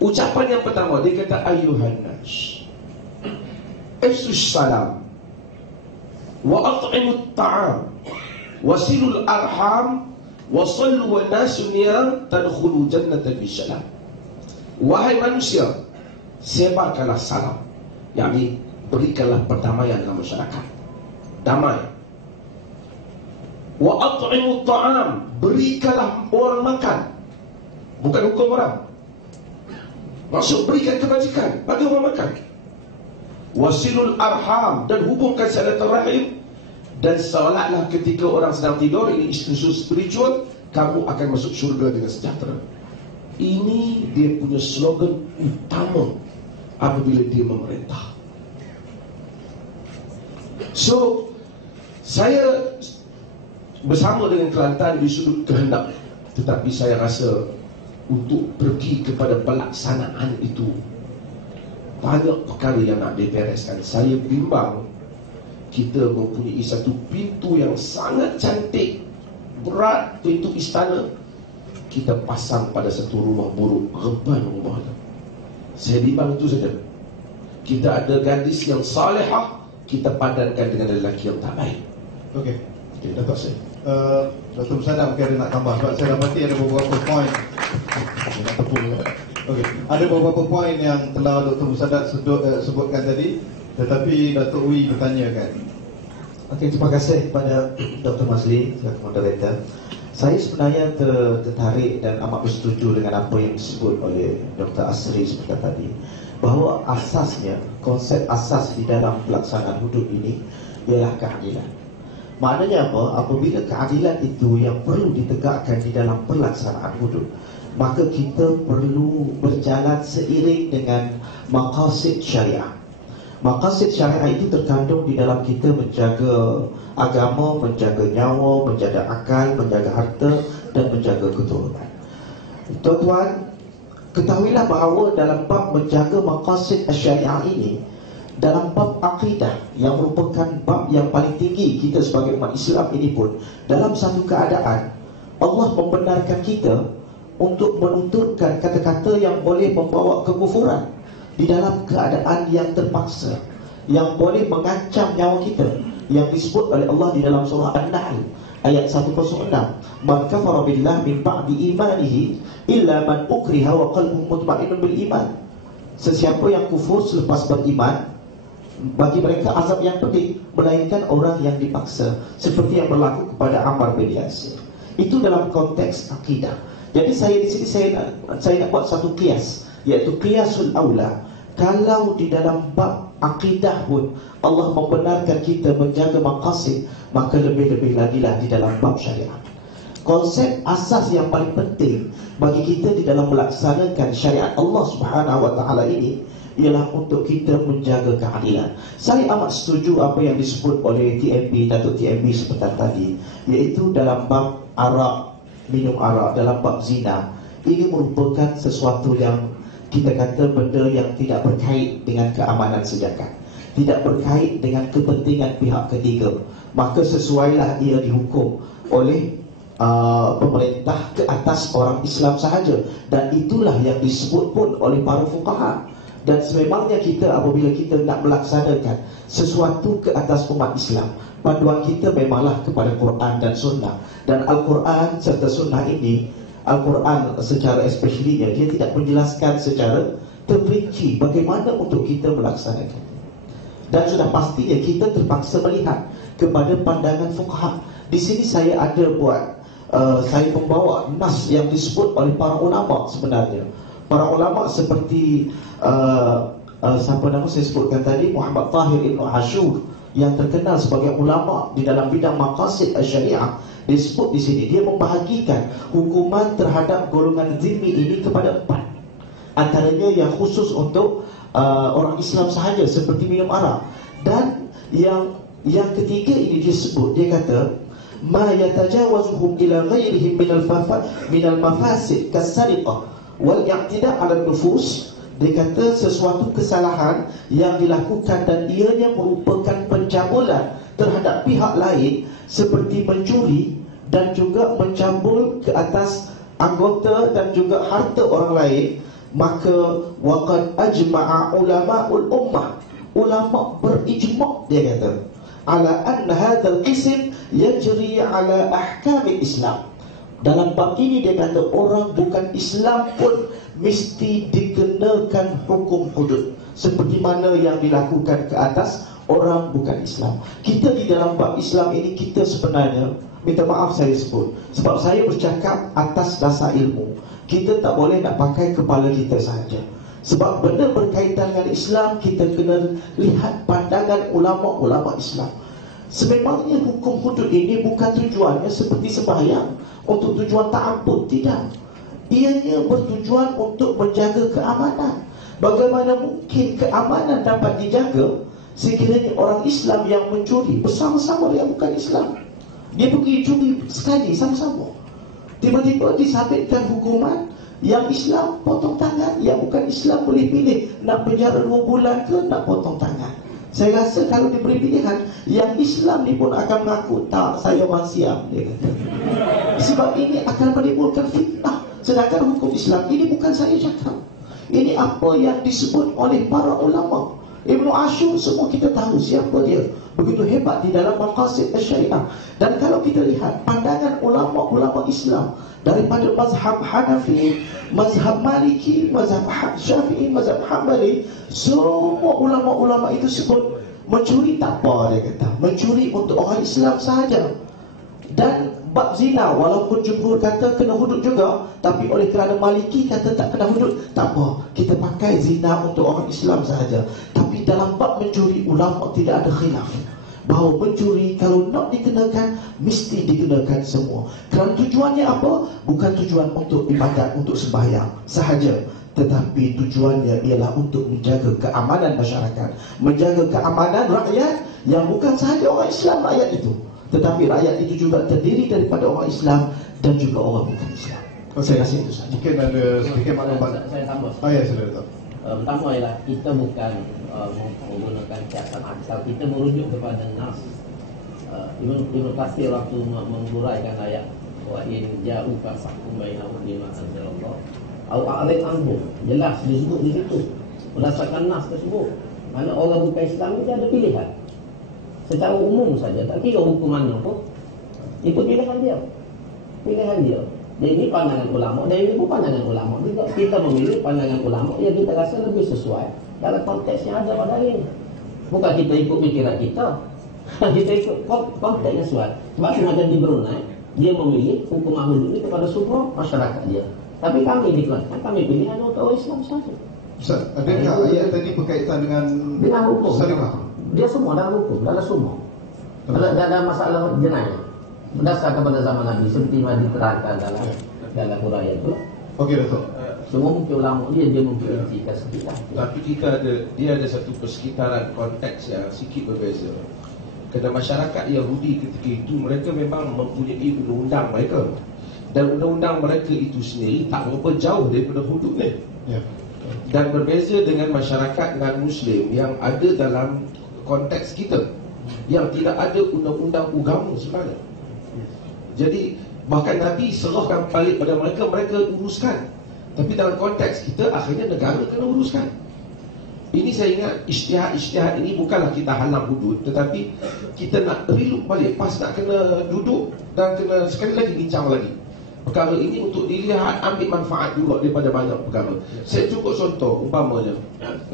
ucapan yang pertama, dia kata ayyuhan nas ifsus salam wa at'imut ta'am wasilul arham wa sallu wa nasu niyam tadkhulu jannata bisalam. Wahai manusia, sebarkanlah salam, yakni berikanlah perdamaian dalam masyarakat, damai. Wa at'imut ta'am, berikanlah orang makan, bukan hukum orang. Maksud berikan kebajikan, bagi orang makan. Wasilul arham, dan hubungkan silaturahim. Dan seolah-olah ketika orang sedang tidur, ini isu spiritual, kamu akan masuk syurga dengan sejahtera. Ini dia punya slogan utama apabila dia memerintah. So, saya bersama dengan Kelantan di sudut kehendak, tetapi saya rasa untuk pergi kepada pelaksanaan itu banyak perkara yang nak dibereskan. Saya bimbang kita mempunyai satu pintu yang sangat cantik, berat, pintu istana, kita pasang pada satu rumah buruk, reban rumah itu. Saya bimbang itu saja. Kita ada gadis yang salihah, kita padankan dengan lelaki yang tak baik. Okey. Dapat saya. Dr. Musadar mungkin ada nak tambah, sebab saya dapati ada beberapa poin. Okey, ada beberapa poin yang telah Dr. Musadar sebutkan tadi, tetapi Datuk Wi bertanyakan. Okey, terima kasih kepada Dr. Mazli selaku moderator. Saya sebenarnya tertarik dan amat bersetuju dengan apa yang disebut oleh Dr. Asri seperti tadi, bahawa asasnya, konsep asas di dalam pelaksanaan hudud ini ialah keadilan. Maknanya apa? Apabila keadilan itu yang perlu ditegakkan di dalam pelaksanaan hudud, maka kita perlu berjalan seiring dengan maqasid syariah. Maqasid syariah itu terkandung di dalam kita menjaga agama, menjaga nyawa, menjaga akal, menjaga harta dan menjaga keturunan. Tuan-tuan, ketahuilah bahawa dalam bab menjaga maqasid syariah ini, dalam bab akidah yang merupakan bab yang paling tinggi kita sebagai umat Islam ini pun, dalam satu keadaan Allah membenarkan kita untuk menuturkan kata-kata yang boleh membawa kekufuran di dalam keadaan yang terpaksa, yang boleh mengancam nyawa kita, yang disebut oleh Allah di dalam surah An-Nahl ayat 106, man kafara billah min ba'di imanihi illa man ukriha wa qalbuhu mutma'innun bil iman. Sesiapa yang kufur selepas beriman, bagi mereka azab yang pedih, melainkan orang yang dipaksa, seperti yang berlaku kepada Ammar bin Yasir. Itu dalam konteks akidah. Jadi saya di sini saya nak buat satu kias, iaitu qiyasul aula. Kalau di dalam bab akidah pun Allah membenarkan kita menjaga maqasid, maka lebih-lebih lagi lah di dalam bab syariat. Konsep asas yang paling penting bagi kita di dalam melaksanakan syariat Allah Subhanahu wa taala ini ialah untuk kita menjaga keadilan. Saya amat setuju apa yang disebut oleh TMB, Datuk TMB seperti tadi, iaitu dalam bab arak, minum arak, dalam bab zina. Ini merupakan sesuatu yang kita kata benda yang tidak berkait dengan keamanan sejagat, tidak berkait dengan kepentingan pihak ketiga, maka sesuailah ia dihukum oleh pemerintah ke atas orang Islam sahaja. Dan itulah yang disebut pun oleh para fuqaha. Dan sememangnya kita apabila kita nak melaksanakan sesuatu ke atas umat Islam, panduan kita memanglah kepada Quran dan Sunnah. Dan Al-Quran serta Sunnah ini, Al-Quran secara especially dia tidak menjelaskan secara terperinci bagaimana untuk kita melaksanakan. Dan sudah pastinya kita terpaksa melihat kepada pandangan fuqaha. Di sini saya ada saya membawa nas yang disebut oleh para ulama sebenarnya. Para ulama seperti siapa nama saya sebutkan tadi, Muhammad Tahir Ibn Ashur, yang terkenal sebagai ulama di dalam bidang maqasid syariah, disebut di sini dia membahagikan hukuman terhadap golongan zimmi ini kepada 4. Antaranya yang khusus untuk orang Islam sahaja seperti minum arak, dan yang ketiga ini disebut, dia kata ma yatajawazuhum ila ghairihim min al-mafasid kas-sariqah wal i'tida' 'ala an-nufus. Dia kata sesuatu kesalahan yang dilakukan dan ianya merupakan pencabulan terhadap pihak lain, seperti mencuri dan juga mencabul ke atas anggota dan juga harta orang lain, maka waqad ajma'a ulama'ul ummah, ulama berijma', dia kata, ala anna hadzal qism yajri ala ahkamil Islam. Dalam bab ini dia kata orang bukan Islam pun mesti dikenakan hukum hudud seperti mana yang dilakukan ke atas orang bukan Islam. Kita di dalam bab Islam ini, kita sebenarnya, minta maaf saya sebut, sebab saya bercakap atas dasar ilmu, kita tak boleh nak pakai kepala kita sahaja. Sebab benda berkaitan dengan Islam, kita kena lihat pandangan ulama-ulama Islam. Sememangnya hukum hudud ini bukan tujuannya seperti sembahyang untuk tujuan ta'abbud, tidak. Ianya bertujuan untuk menjaga keamanan. Bagaimana mungkin keamanan dapat dijaga sekiranya orang Islam yang mencuri bersama-sama yang bukan Islam? Dia pergi curi sekali sama-sama, tiba-tiba disabitkan hukuman. Yang Islam potong tangan, yang bukan Islam boleh pilih nak penjara 2 bulan ke nak potong tangan. Saya rasa kalau diberi pilihan, yang Islam ni pun akan mengaku, tak, saya wasiam, dia kata. Sebab ini akan menimbulkan fitnah. Sedangkan hukum Islam ini bukan saya cakap, ini apa yang disebut oleh para ulama. Ibnu Ashur semua kita tahu siapa dia, begitu hebat di dalam maqasid syariah. Dan kalau kita lihat pandangan ulama-ulama Islam daripada mazhab Hanafi, mazhab Maliki, mazhab Syafi'i, mazhab Hanbali, semua ulama-ulama itu sebut mencuri tak apa, dia kata. Mencuri untuk orang Islam sahaja. Dan bab zina, walaupun jumhur kata kena hudud juga, tapi oleh kerana Maliki kata tak kena hudud, tak apa, kita pakai zina untuk orang Islam sahaja. Tapi dalam bab mencuri, ulama tidak ada khilaf bahawa mencuri kalau nak dikenakan, mesti dikenakan semua. Kerana tujuannya apa? Bukan tujuan untuk ibadat, untuk sembahyang sahaja, tetapi tujuannya ialah untuk menjaga keamanan masyarakat, menjaga keamanan rakyat yang bukan sahaja orang Islam rakyat itu, tetapi rakyat itu juga terdiri daripada orang Islam dan juga orang bukan Islam. Saya rasa itu saja. Mungkin ada sedikit maklumat. Saya tambah. Ya, silakan. Pertama ialah kita bukan menggunakan kiasan akal, kita merujuk kepada nas. Ibnu Katsir waktu menguraikan ayat wa in ja'uka fahkum bainahum bima anzalallah au a'rid anhum, jelas disebut di situ berdasarkan nas tersebut. Mana orang bukan Islam ni dia ada pilihan secara umum saja, tak kira hukum mana pun, ikut pilihan dia. Dan ini pandangan ulama, dan ini pun pandangan ulama juga. Kita memilih pandangan ulama yang kita rasa lebih sesuai dalam konteks yang ada pada hari ini. Bukan kita ikut pikiran kita, kita ikut konteks yang sesuai. Sebab macam di Brunei, dia memilih hukum hudud ini kepada semua masyarakat dia. Tapi kami di Kelantan, kami pilihan untuk orang Islam sahaja. Ustaz, adakah ayat tadi berkaitan dengan hukum? syariah? Dia semua dalam hukum, dalam semua. Dalam masalah jenayah, berdasar kepada zaman Nabi seperti yang diterangkan dalam huraian itu. Okey, Datuk. Semua mungkin ulama dia memperincikan sedikit. Tapi dia ada satu persekitaran konteks yang sikit berbeza. Kerana masyarakat Yahudi ketika itu, mereka memang mempunyai undang-undang mereka, dan undang-undang mereka itu sendiri tak berapa jauh daripada hudud ni. Ya. Dan berbeza dengan masyarakat non-Muslim yang ada dalam konteks kita, yang tidak ada undang-undang agama sebenarnya. Jadi bahkan Nabi serahkan balik pada mereka, mereka uruskan. Tapi dalam konteks kita, akhirnya negara kena uruskan. Ini saya ingat isytihad ini bukanlah kita halang hudud, tetapi kita nak relook balik, pas nak kena duduk dan kena sekali lagi bincang lagi perkara ini untuk dilihat, ambil manfaat juga daripada banyak perkara. Saya cukup contoh, umpamanya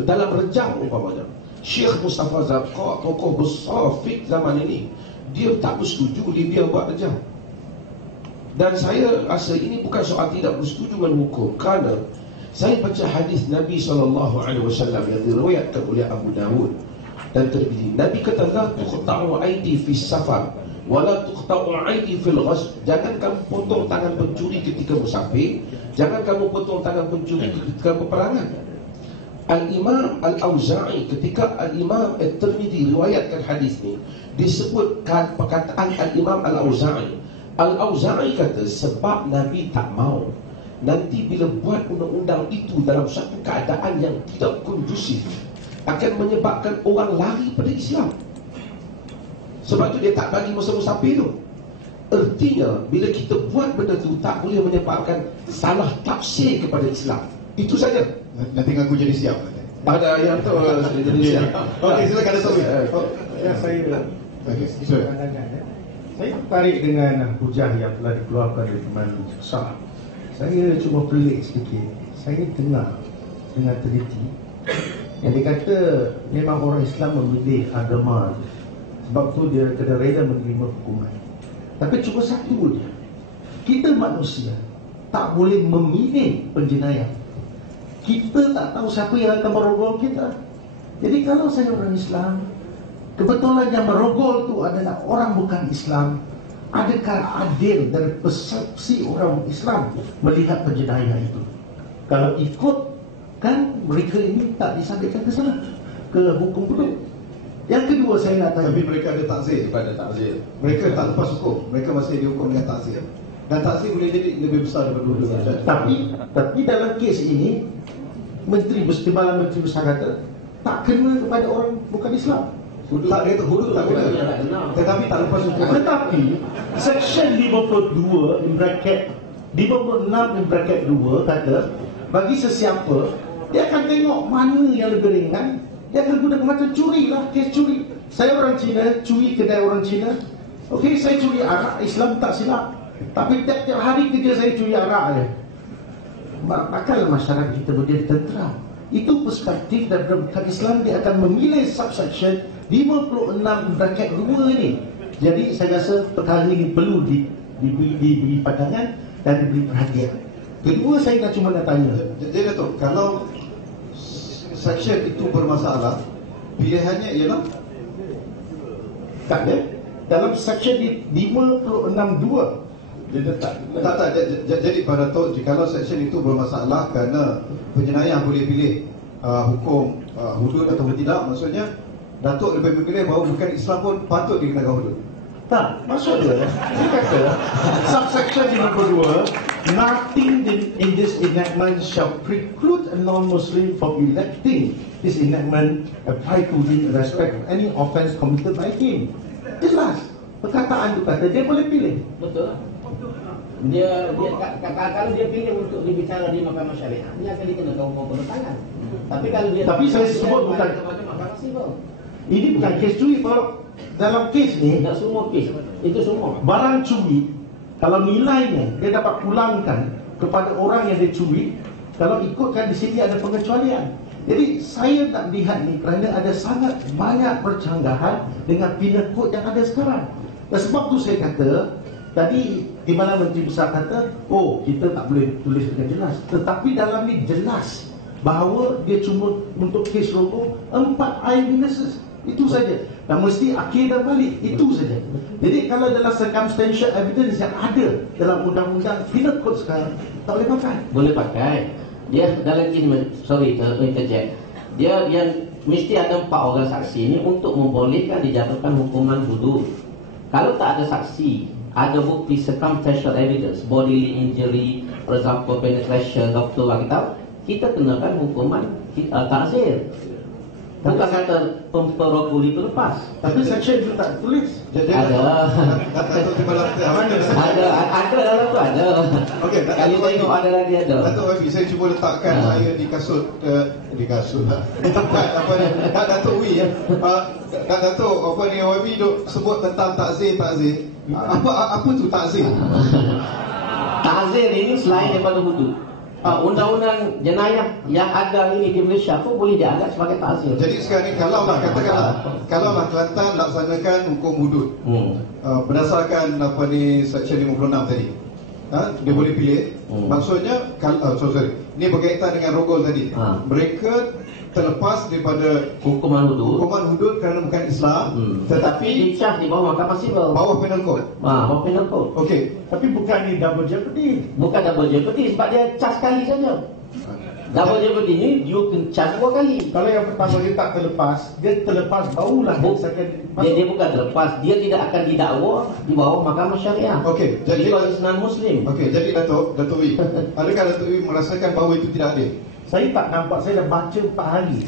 dalam rejam, umpamanya Syekh Mustafa Zabqa, tokoh besar fiqh zaman ini, dia tak bersetuju Libya buat rejam. Dan saya rasa ini bukan soal tidak bersetuju dengan hukum, kerana saya baca hadis Nabi SAW yang diriwayatkan oleh Abu Dawud dan Tirmidzi. Nabi kata, la tuqta'u aidi fi safar wa la tuqta'u aidi fil ghasb. Jangan kamu potong tangan pencuri ketika musafir, jangan kamu potong tangan pencuri ketika peperangan. Al-Imam Al-Auza'i, ketika Al-Imam At-Tirmidzi riwayatkan hadis ni, disebutkan perkataan Al-Imam Al-Auza'i. Al-Auza'i kata, sebab Nabi tak mau nanti bila buat undang-undang itu dalam satu keadaan yang tidak kondusif, akan menyebabkan orang lari pada Islam. Sebab tu dia tak bagi masa musafir tu. Artinya bila kita buat benda tu, tak boleh menyebabkan salah tafsir kepada Islam. Itu saja. Nanti aku jadi siap. Ada yang tu jadi siap. Okey, silakan Datuk. Ya, saya Okey, silakan tanya. Saya tertarik dengan hujah yang telah dikeluarkan oleh Imam Sa'ad. Saya cuba pelik sedikit. Saya dengar dengan teliti yang dia kata memang orang Islam memilih agama, sebab tu dia kena rela menerima hukuman. Tapi cuma satu dia, kita manusia tak boleh memilih penjenayah. kita tak tahu siapa yang akan merogol kita. Jadi kalau saya orang Islam, kebetulan yang merogol tu adalah orang bukan Islam, adakah adil dari persepsi orang Islam melihat penjenayah itu? Kalau ikut, kan mereka ini tak disabitkan ke sana, ke hukum hudud. Yang kedua saya nak tanya, Tapi mereka ada takzir. Daripada takzir. Mereka tak lepas hukum. Mereka masih dihukum dengan takzir. Dan takzir boleh jadi lebih besar daripada dua-dua. tapi dalam kes ini, Timbalan Menteri Besar kata tak kena kepada orang bukan Islam. Tak, dia tu hudud tak kena. Tetapi tak lepas hukum. Tetapi Section 52 in bracket 56 in bracket 2 kata bagi sesiapa, dia akan tengok mana yang lebih ringan, dia akan gunakan macam curi lah, kes curi. Saya orang Cina, curi kedai orang Cina. Okey, saya curi arak, Islam tak silap. Tapi tiap-tiap hari kerja saya curi arak je. Bakal masyarakat kita menjadi tentera. Itu perspektif daripada bukan Islam. Dia akan memilih subsection 56 bracket 2 ni. Jadi saya rasa perkara ini perlu diberi pandangan dan diberi perhatian. Kedua, saya cuma nak tanya, Jadi Datuk, kalau section itu bermasalah, pilihannya ialah tak ada dalam section 56.2 dia letak. tak. Jadi pada Datuk, jikalau section itu bermasalah kerana penjenayah boleh pilih hukum hudud atau tidak, maksudnya Datuk lebih memilih bahawa bukan Islam pun patut dikenakan hudud. Tak, maksud dia kata subsection 52, nothing in this enactment shall preclude a non-Muslim from electing this enactment apply to him in respect of any offence committed by him. Jelas perkataan itu kata dia boleh pilih. Betul lah. Dia kalau dia pilih untuk dibicara di mahkamah syariah, dia akan dikenakan hukum penetangan. Tapi kalau dia Saya sebut bukan mahkamah sivil. ini bukan kes curi. Kalau dalam kes ni, Tak semua kes. Itu semua. barang curi, kalau nilainya dia dapat pulangkan kepada orang yang dia curi, kalau ikutkan di sini ada pengecualian. Jadi saya nak lihat ni kerana ada sangat banyak percanggahan dengan penal code yang ada sekarang. Dan sebab tu saya kata, tadi Timbalan Menteri Besar kata, oh kita tak boleh tulis dengan jelas. Tetapi dalam ni jelas bahawa dia cuma untuk kes rokok 4 eyewitnesses. Itu saja. Dan mesti akhir dan balik. Itu saja. Jadi kalau dalam circumstantial evidence yang ada dalam undang-undang penal code sekarang, tak boleh pakai. Boleh pakai. Dia dalam interject. Dia mesti ada 4 orang saksi ini untuk membolehkan dijatuhkan hukuman hudud. Kalau tak ada saksi, ada bukti circumstantial evidence, bodily injury, for example penetration, doktor bagi tahu, kita kenakan hukuman ta'zir. Bukan kata perokok itu lepas. Tapi section itu tak tulis. Jadi Ada. Datuk Timbalan Ada dalam tu ada. Okey, Kali tengok ada lagi ada. Datuk Wafi, saya cuba letakkan saya di kasut di tempat apa ni, Datuk Wi ya. Datuk apa ni Wafi duk sebut tentang takzir. Apa tu takzir? Ta'zir ini selain daripada hudud. Undang-undang jenayah yang ada ini di Malaysia pun boleh dianggap sebagai ta'zir. Jadi sekarang ni kalaulah Kelantan laksanakan hukum hudud berdasarkan apa ni section 56 tadi, dia boleh pilih. Maksudnya ini berkaitan dengan rogol tadi. Mereka terlepas daripada Hukuman hudud kerana bukan Islam, Tetapi dicas di bawah mahkamah sivil. bawah penal code. Bawah penal code. Okey. Tapi bukan ni double jeopardy. Bukan double jeopardy sebab dia cas sekali saja. Double jeopardy ni you can cas 2 kali. Kalau yang pertama dia tak terlepas, dia terlepas barulah Dia bukan terlepas, dia tidak akan didakwa di bawah mahkamah syariah. Okey, jadi Because it's non-Muslim. okey, jadi Datuk Wi, adakah Datuk Wi merasakan bahawa itu tidak adil? Saya tak nampak, saya dah baca 4 hari.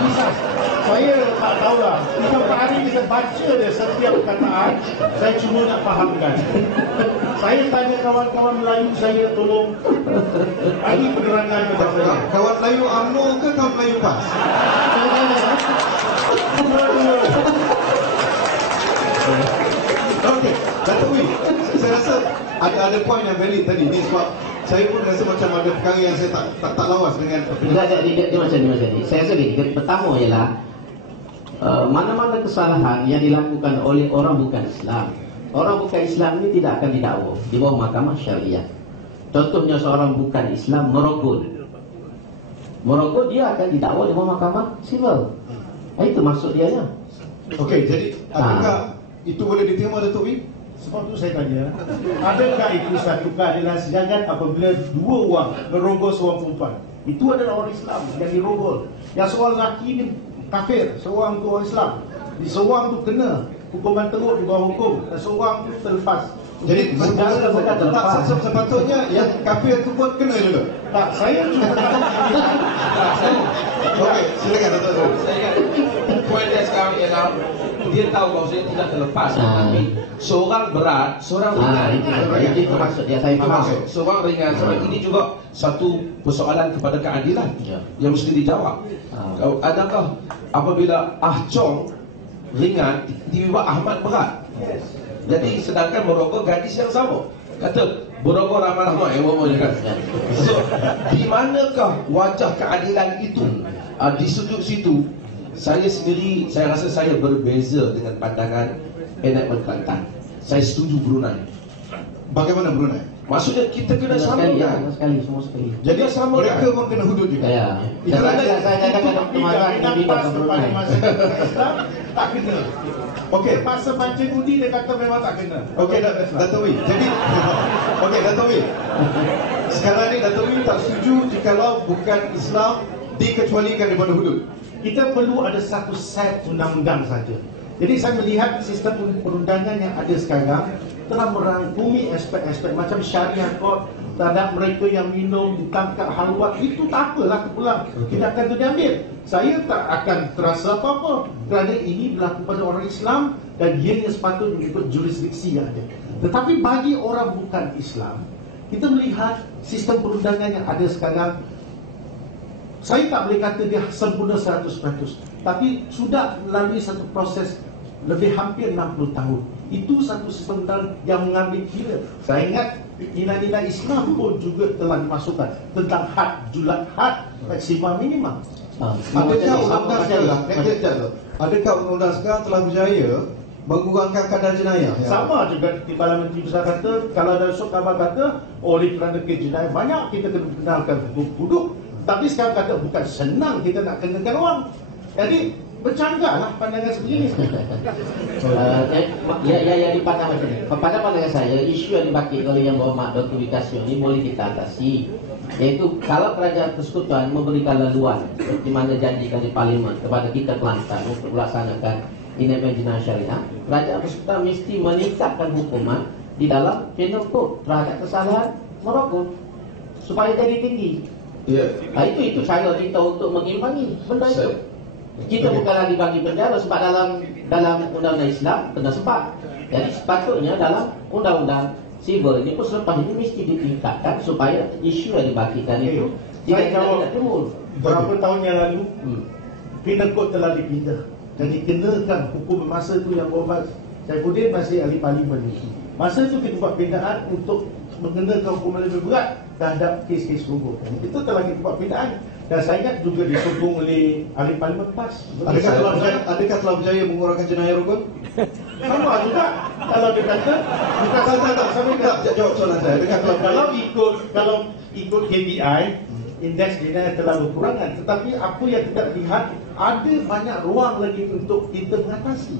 Kisah. Saya tak tahulah. Kita 4 hari kita baca dia setiap perkataan. Saya cuma nak fahamkan. Saya tanya kawan-kawan Melayu saya, tolong bagi penerangan kepada saya. Kawan Melayu UMNO ke kawan Melayu PAS? Okey, Datuk Wi, saya rasa ada poin yang valid tadi ni sebab saya pun rasa macam ada perkara yang saya tak lawas dengan Dia macam ni. Saya rasa gini, pertama ialah mana-mana kesalahan yang dilakukan oleh orang bukan Islam. Orang bukan Islam ini tidak akan didakwa di bawah mahkamah syariah. Contohnya seorang bukan Islam merogol, dia akan didakwa di mahkamah sivil. Itu maksud dia ya. Okey, jadi adakah itu boleh diterima Datuk Wee? Sebab tu saya tanya, adakah itu satu keadilan sejagat apabila dua orang merogol seorang perempuan? Itu adalah orang Islam yang dirogol. Yang seorang lelaki ni kafir, seorang tu orang Islam. Seorang tu kena hukuman teruk di bawah hukum dan seorang tu terlepas. Jadi sepatutnya yang kafir tu pun kena juga. Tak, saya cuma Okey, silakan Datuk. Saya ingat poin dia sekarang ialah dia tahu bahawa saya tidak terlepas, tapi seorang berat, seorang ringan. Itu maksud dia, saya faham. Seorang ringan, seorang ini juga satu persoalan kepada keadilan yang mesti dijawab. Adakah apabila Chong ringan, tiba-tiba Ahmad berat? Jadi sedangkan merogol gadis yang sama, kata berogol ramai-ramai kan. So, di manakah wajah keadilan itu? Di sudut situ saya sendiri, saya rasa saya berbeza dengan pandangan enactment Kelantan. Saya setuju Brunei. Bagaimana Brunei? Maksudnya kita kena samakan. Semua sekali. Jadi sama mereka pun kena hudud juga. Ya. Saya katakan kemarin Nabi Dr. Brunei. Islam tak kena. Okey, Masa baca budi dia kata memang tak kena. okey Datuk Wee. Jadi okey Datuk Wee. Sekarang ni Datuk Wee tak setuju jikalau bukan Islam dikecualikan daripada hudud. Kita perlu ada satu set undang-undang saja. Jadi saya melihat sistem perundangan yang ada sekarang telah merangkumi aspek-aspek macam syariah court terhadap mereka yang minum, ditangkap halwat. Itu tak apalah pulang. Tindakan itu diambil. Saya tak akan terasa apa-apa kerana ini berlaku pada orang Islam dan ianya sepatutnya mengikut jurisdiksi yang ada. Tetapi bagi orang bukan Islam, kita melihat sistem perundangan yang ada sekarang, saya tak boleh kata dia sempurna 100%, tapi sudah melalui satu proses lebih hampir 60 tahun. Itu satu sistem yang mengambil kira. Saya ingat nilai-nilai Islam pun juga telah dimasukkan tentang had, julat had, maksimum minimum. Adakah undang-undang sekarang, adakah undang-undang sekarang telah berjaya mengurangkan kadar jenayah? Sama juga Kepala Menteri Besar kata, kalau ada Datuk Khabar kata, oleh kerana jenayah banyak kita kena kenalkan hudud. Tapi sekarang kata bukan senang kita nak kenakan orang. Jadi bercanggahlah pandangan sebegini. Ya dipandang macam ni. Pada pandangan saya, isu yang dibangkitkan oleh Yang Berhormat Dr. Wee Kassim ini boleh kita atasi. Iaitu kalau Kerajaan Persekutuan memberikan laluan seperti mana janjikan di Parlimen kepada kita Kelantan untuk melaksanakan enactment jenayah syariah, Kerajaan Persekutuan mesti meningkatkan hukuman di dalam penal code terhadap kesalahan merogol supaya jadi tinggi. Ya. Itu cara kita untuk mengimbangi benda itu. Kita bukan lagi bagi penjara sebab dalam undang-undang Islam kena sebab. Jadi sepatutnya dalam undang-undang sivil ini pun selepas ini mesti ditingkatkan supaya isu yang dibangkitkan itu tidak timbul. Berapa tahun yang lalu penal code telah dipindah dan dikenakan hukum masa itu Yang Berhormat Saifuddin masih ahli parlimen. Masa itu kita buat pindaan untuk mengenakan hukuman lebih berat terhadap kes-kes rogol. Itu telah kita buat pindaan dan saya ingat juga disokong oleh ahli parlimen PAS. Adakah telah berjaya mengurangkan jenayah rogol? Sama juga kalau dia kata bukan tak Jawab soalan saya. Adakah telah kalau ikut KPI indeks jenayah telah berkurangan, tetapi apa yang kita lihat ada banyak ruang lagi untuk kita mengatasi.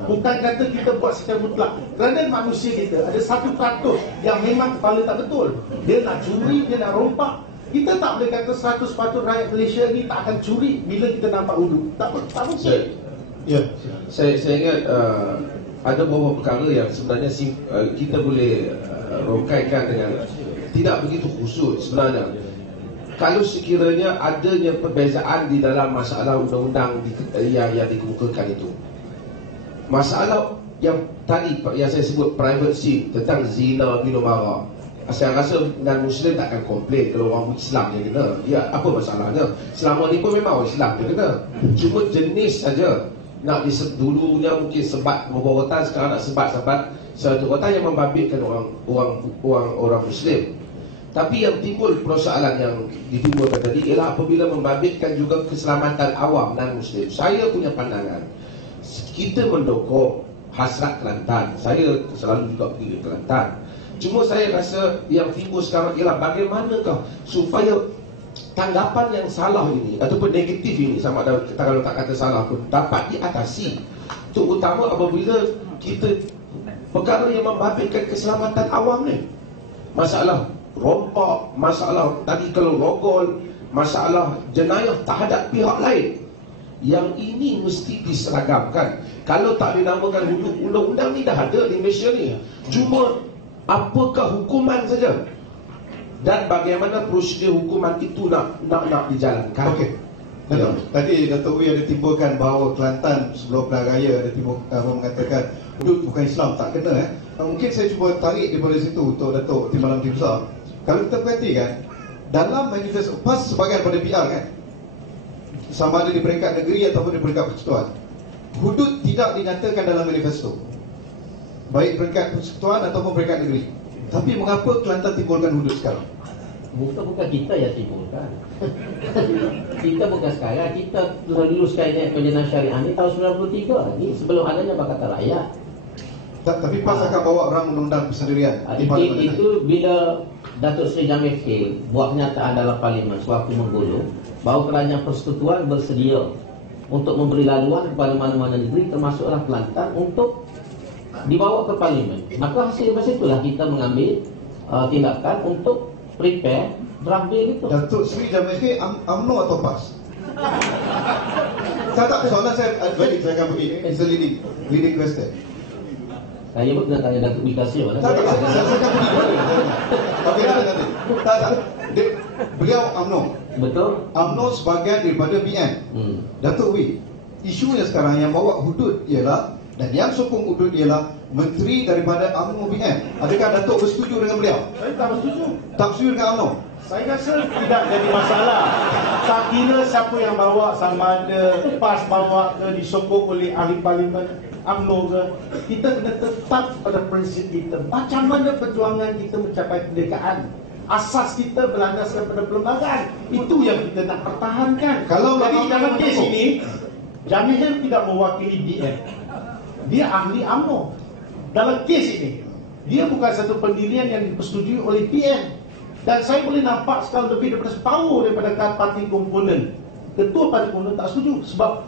Bukan kata kita buat secara mutlak. Kerana manusia kita ada 1% yang memang kepala tak betul. Dia nak curi, dia nak rompak. Kita tak boleh kata 100% rakyat Malaysia ni tak akan curi bila kita nampak uduk. Tak mungkin. Ya. Saya ingat ada beberapa perkara yang sebenarnya kita boleh rongkaikan dengan tidak begitu khusus sebenarnya. Kalau sekiranya adanya perbezaan di dalam masalah undang-undang yang dikemukakan itu, masalah yang tadi yang saya sebut private seat tentang zina, minum arak, saya rasa dengan Muslim tak akan komplain kalau orang Islam yang kena. Ya, apa masalahnya? Selama ni pun memang orang Islam yang kena. Cuma jenis saja. Nak dulunya mungkin sebat beberapa rotan, sekarang nak sebat satu rotan yang membabitkan orang Muslim. Tapi yang timbul persoalan yang ditimbulkan tadi ialah apabila membabitkan juga keselamatan awam dan Muslim. Saya punya pandangan, kita mendukung hasrat Kelantan. Saya selalu juga pergi ke Kelantan. Cuma saya rasa yang timbul sekarang ialah bagaimanakah supaya tanggapan yang salah ini ataupun negatif ini, sama ada kalau tak kata salah pun, dapat diatasi. Terutama apabila kita perkara yang membabitkan keselamatan awam ni, masalah rompak, masalah tadi kalau rogol, masalah jenayah terhadap pihak lain, yang ini mesti diseragamkan. Kalau tak dinamakan hudud, undang-undang ni dah ada di Malaysia ni. Cuma apakah hukuman saja dan bagaimana prosedur hukuman itu nak dijalankan. Okey. Tadi Datuk Wee ada timbulkan bahawa Kelantan sebelum Pilihan Raya ada timbul mengatakan hudud bukan Islam, tak kena. Mungkin saya cuba tarik daripada situ untuk Datuk Timbalan Tim Besar. Kalau kita perhatikan dalam manifesto PAS sebahagian pada PR kan, sama ada di peringkat negeri ataupun di peringkat persekutuan, hudud tidak dinyatakan dalam manifesto, baik peringkat persekutuan ataupun peringkat negeri. Tapi mengapa Kelantan timbulkan hudud sekarang? Bukan kita yang timbulkan. Kita bukan sekarang. Kita luluskan perjalanan syariah ni tahun 93 ni, sebelum adanya Pakatan Rakyat. Tapi PAS akan bawa rang undang-undang persendirian di parlimen. Itu bila Datuk Seri Jamil K buat kenyataan dalam parlimen sewaktu menggulung bahawa kerajaan persekutuan bersedia untuk memberi laluan kepada mana-mana negeri termasuklah Kelantan untuk dibawa ke parlimen. Maka hasil daripada itulah kita mengambil tindakan untuk prepare draft bill itu. Datuk Seri Jamil K UMNO atau PAS? Tak, soalan saya akan pergi. It's a leading question. Saya pun kena tanya Datuk Bikasio. Tak, saya akan pergi. Okey, nanti. Tak. Beliau UMNO. Betul. UMNO sebahagian daripada BN. Datuk Wee, isunya sekarang yang bawa hudud ialah, dan yang sokong hudud ialah menteri daripada UMNO BN. Adakah Datuk bersetuju dengan beliau? Saya tak bersetuju. Tak setuju dengan UMNO? Saya rasa tidak jadi masalah. Tak kira siapa yang bawa, sama ada PAS bawa ke, disokong oleh ahli parlimen UMNO ke, kita kena tetap pada prinsip kita. Macam mana perjuangan kita mencapai kemerdekaan, asas kita berlandaskan pada perlembagaan. Itu yang kita nak pertahankan. Jadi dalam kes ini, Jamil tidak mewakili BN, dia ahli UMNO. Dalam kes ini, dia bukan satu pendirian yang dipersetujui oleh PN. Dan saya boleh nampak sekarang lebih daripada separuh daripada parti komponen, ketua parti komponen tak setuju sebab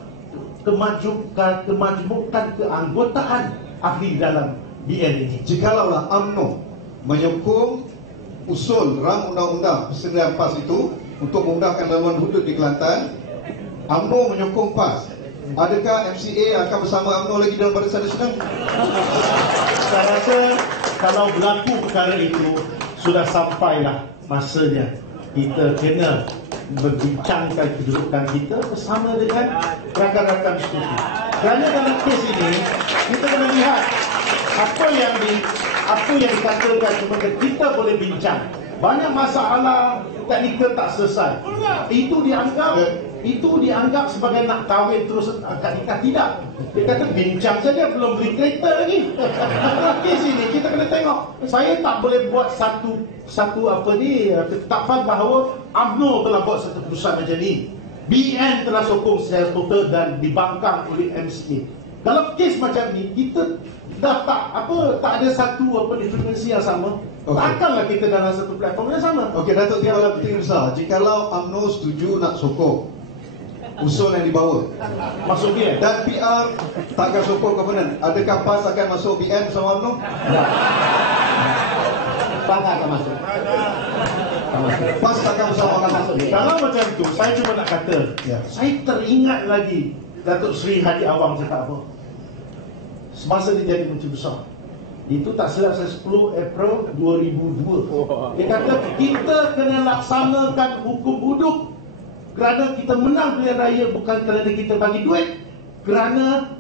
kemajmukan keanggotaan ahli dalam BN ini. Jikalaulah UMNO menyokong usul rang undang-undang persendirian PAS itu untuk mengundangkan laluan hudud di Kelantan, UMNO menyokong PAS, adakah MCA akan bersama UMNO lagi dalam barisan nasional? Saya rasa kalau berlaku perkara itu, sudah sampailah masanya kita kena berbincangkan kedudukan kita bersama dengan rakan-rakan diskusi. Kerana dalam kes ini kita kena lihat apa yang dikatakan, sebenarnya kita boleh bincang. Banyak masalah teknikal tak selesai. Itu dianggap sebagai nak kahwin terus akad nikah. Tidak. Dia kata bincang saja, belum beli kereta lagi. Kes ini kita kena tengok. Saya tak boleh buat satu ketetapan bahawa UMNO telah buat satu keputusan macam ni, BN telah sokong secara total dan dibangkang oleh MCA. Dalam kes macam ni kita dah tak ada satu frekuensi yang sama. Okay. Takkanlah kita dalam satu platform yang sama. Okey, Datuk Timbalan Tim Besar, jikalau UMNO setuju nak sokong usul yang dibawa, masuk BN dan PR takkan sokong komponen, adakah PAS akan masuk BN bersama UMNO? PAS akan masuk. PAS takkan bersama UMNO. Kalau macam tu, saya cuma nak kata, saya teringat lagi Datuk Seri Haji Awang cakap apa semasa dia jadi Menteri Besar. Itu tak silap saya 10 April 2002. Dia kata kita kena laksanakan hukum hudud kerana kita menang pilihan raya, bukan kerana kita bagi duit. Kerana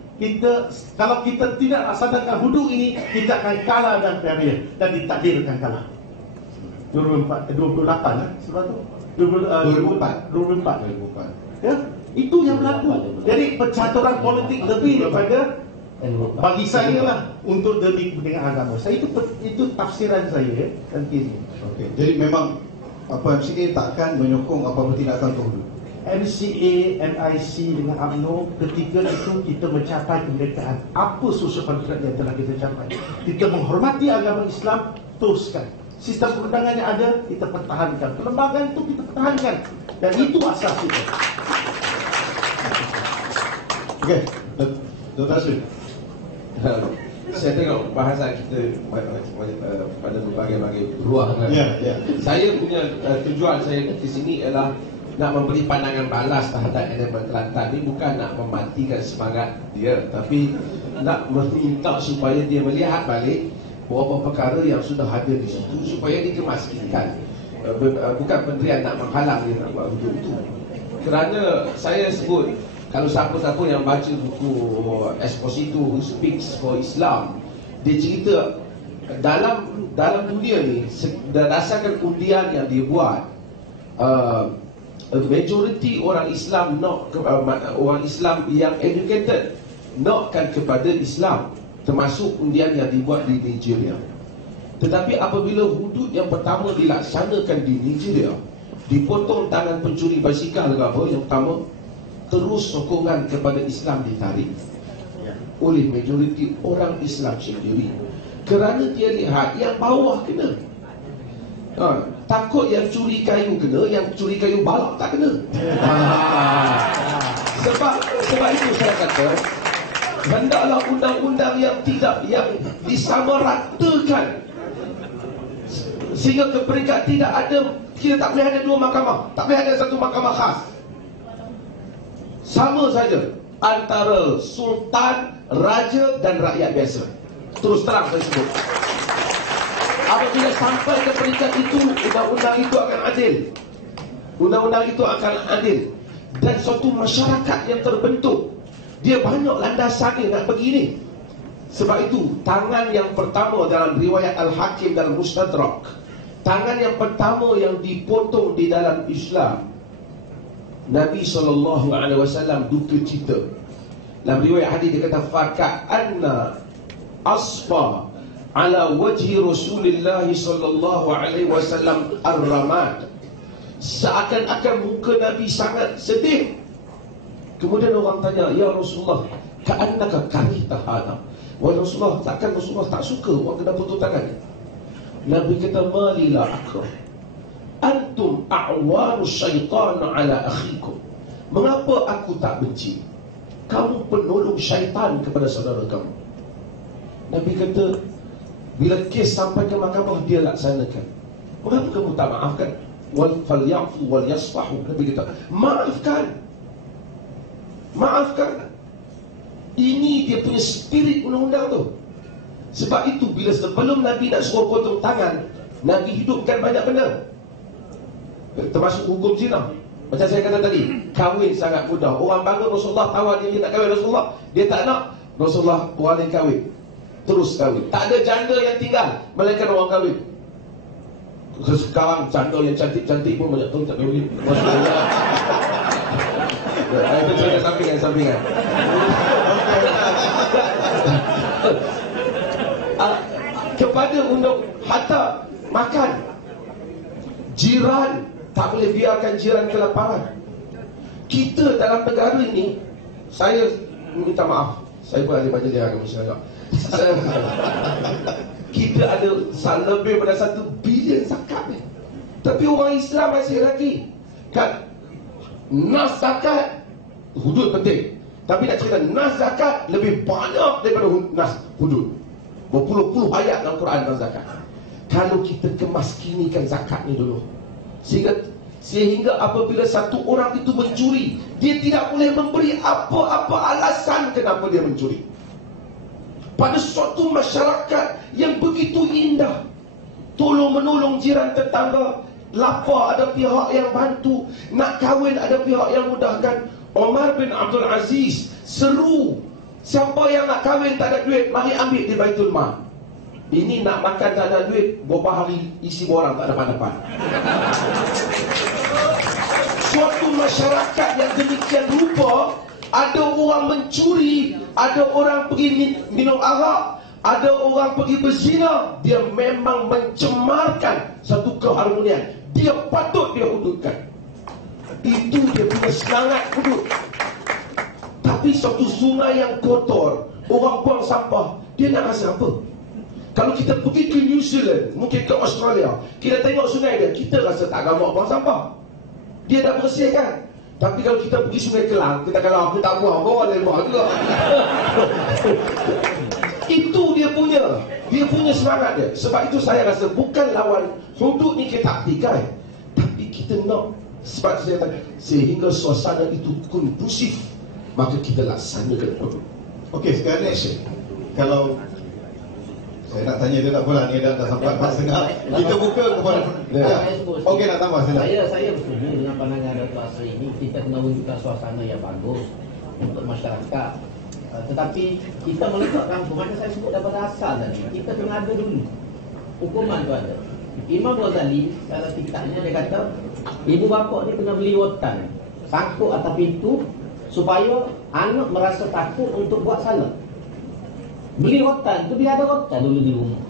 kalau kita tidak laksanakan hudud ini, kita akan kalah dalam pilihan raya dan ditakdirkan kalah. 28 sebab tu 2024. Ya, itu yang berlaku. Jadi pencaturan politik lebih daripada, bagi saya lah, untuk demi kepentingan agama. Saya itu tafsiran saya dan ini. Okey, jadi memang MCA takkan menyokong apa-apa tindakan untuk hudud. MCA, MIC dengan UMNO ketika itu kita mencapai kemerdekaan. Apa social contract yang telah kita capai? Kita menghormati agama Islam, teruskan. Sistem perundangan yang ada, kita pertahankan. Perlembagaan itu kita pertahankan. Dan itu asas kita. Okey, Dr. Asri. Saya tengok bahasan kita pada berbagai-bagai ruang. Ya. Saya punya tujuan saya ke sini ialah nak memberi pandangan balas terhadap elemen Kelantan ni, bukan nak mematikan semangat dia, tapi nak meminta supaya dia melihat balik beberapa perkara yang sudah ada di situ supaya dikemaskan. Bukan pendirian nak menghalang dia nak buat itu. Kerana saya sebut, kalau siapa-siapa yang baca buku Esposito Who Speaks for Islam, dia cerita dalam dunia ni berdasarkan undian yang dia buat, majoriti orang Islam orang Islam yang educated nakkan kepada Islam, termasuk undian yang dibuat di Nigeria. Tetapi apabila hudud yang pertama dilaksanakan di Nigeria, dipotong tangan pencuri basikal ke apa, yang pertama, terus sokongan kepada Islam ditarik oleh majoriti orang Islam sendiri, kerana dia lihat yang bawah kena. Takut yang curi kayu kena, yang curi kayu balak tak kena. Sebab itu saya kata, hendaklah undang-undang yang disamaratakan, sehingga ke peringkat tidak ada, kita tak boleh ada dua mahkamah, tak boleh ada satu mahkamah khas. Sama saja antara sultan, raja dan rakyat biasa. Terus terang saya sebut, apabila sampai ke peringkat itu, undang-undang itu akan adil. Undang-undang itu akan adil. Dan suatu masyarakat yang terbentuk, dia banyak landasan dia nak begini. Sebab itu, tangan yang pertama dalam riwayat Al-Hakim dalam Mustadrak, tangan yang pertama yang dipotong di dalam Islam, Nabi SAW duka cita. Dalam riwayat hadis dia kata, faka'anna asfa ala wajhi Rasulullah SAW ar-ramad. Seakan-akan muka Nabi sangat sedih. Kemudian orang tanya, ya Rasulullah, ka'annaka karihta hada. Wahai Rasulullah, takkan Rasulullah tak suka orang kena potong tangan? Nabi kata, malila akrah, antum a'wanu syaitan ala akhikum. Mengapa aku tak benci? Kamu penolong syaitan kepada saudara kamu. Nabi kata, bila kes sampai ke mahkamah, dia laksanakan. Mengapa kamu tak maafkan? Wal falyafu wal yasfahu. Nabi kata, maafkan. Ini dia punya spirit undang-undang tu. Sebab itu bila sebelum Nabi nak suruh potong tangan, Nabi hidupkan banyak benda, termasuk hukum zina. Macam saya kata tadi, kahwin sangat mudah. Orang bangun, Rasulullah tawar dia nak kahwin. Rasulullah, dia tak nak. Rasulullah boleh kahwin, terus kahwin. Tak ada janda yang tinggal melainkan orang kahwin. Sekarang janda yang cantik-cantik pun banyak tahu tak kahwin. Itu saya sampingan. Kepada undang, hatta makan, jiran tak boleh biarkan jiran kelaparan. Kita dalam negara ini, saya minta maaf, saya pun ada baca dia agama Islam. Kita ada lebih pada 1 bilion zakat ni. Tapi orang Islam masih lagi kan, nas zakat hudud penting, tapi nak cerita nas zakat lebih banyak daripada nas hudud. Berpuluh-puluh ayat dalam Quran tentang zakat. Kalau kita kemaskinikan zakat ni dulu, sehingga apabila satu orang itu mencuri, dia tidak boleh memberi apa-apa alasan kenapa dia mencuri. Pada suatu masyarakat yang begitu indah, tolong-menolong jiran tetangga, lapar ada pihak yang bantu, nak kahwin ada pihak yang mudahkan. Omar bin Abdul Aziz seru, siapa yang nak kahwin tak ada duit, mari ambil di Baitul Mal. Ini nak makan tak ada duit, beberapa hari isi borang tak dapat-dapat. Suatu masyarakat yang demikian rupa, ada orang mencuri, ada orang pergi minum arak, ada orang pergi berzina, dia memang mencemarkan satu keharmonian. Dia patut dia hududkan. Itu dia punya semangat hudud. Tapi suatu sungai yang kotor, orang buang sampah, dia nak rasa apa? Kalau kita pergi ke New Zealand, mungkin ke Australia, kita tengok sungai dia, kita rasa tak ramai buang sampah. Dia dah bersih kan? Tapi kalau kita pergi Sungai Kelang, kita kata aku tak buang, bawa dia buang juga. Itu dia punya semangat dia. Sebab itu saya rasa bukan lawan hudud ni kita aktifkan, tapi kita nak, sebab saya kata, sehingga suasana itu kondusif, maka kita laksanakan hudud. Okey, sekarang ni kalau saya nak tanya dia tak apalah, ni dah sampai 4.30. Kita buka kepada okey, nak tambah sila. Saya bersetuju dengan pandangan Dato' Asri ini. Kita kena wujudkan suasana yang bagus untuk masyarakat. Tetapi kita meletakkan hukum, macam saya sebut daripada asal tadi, kita kena ada dulu hukuman tu ada. Imam Ghazali dalam kitabnya dia kata, ibu bapa ni kena beli rotan, sangkut atas pintu supaya anak merasa takut untuk buat salah. Beli rotan tu, dia ada rotan dulu di rumah.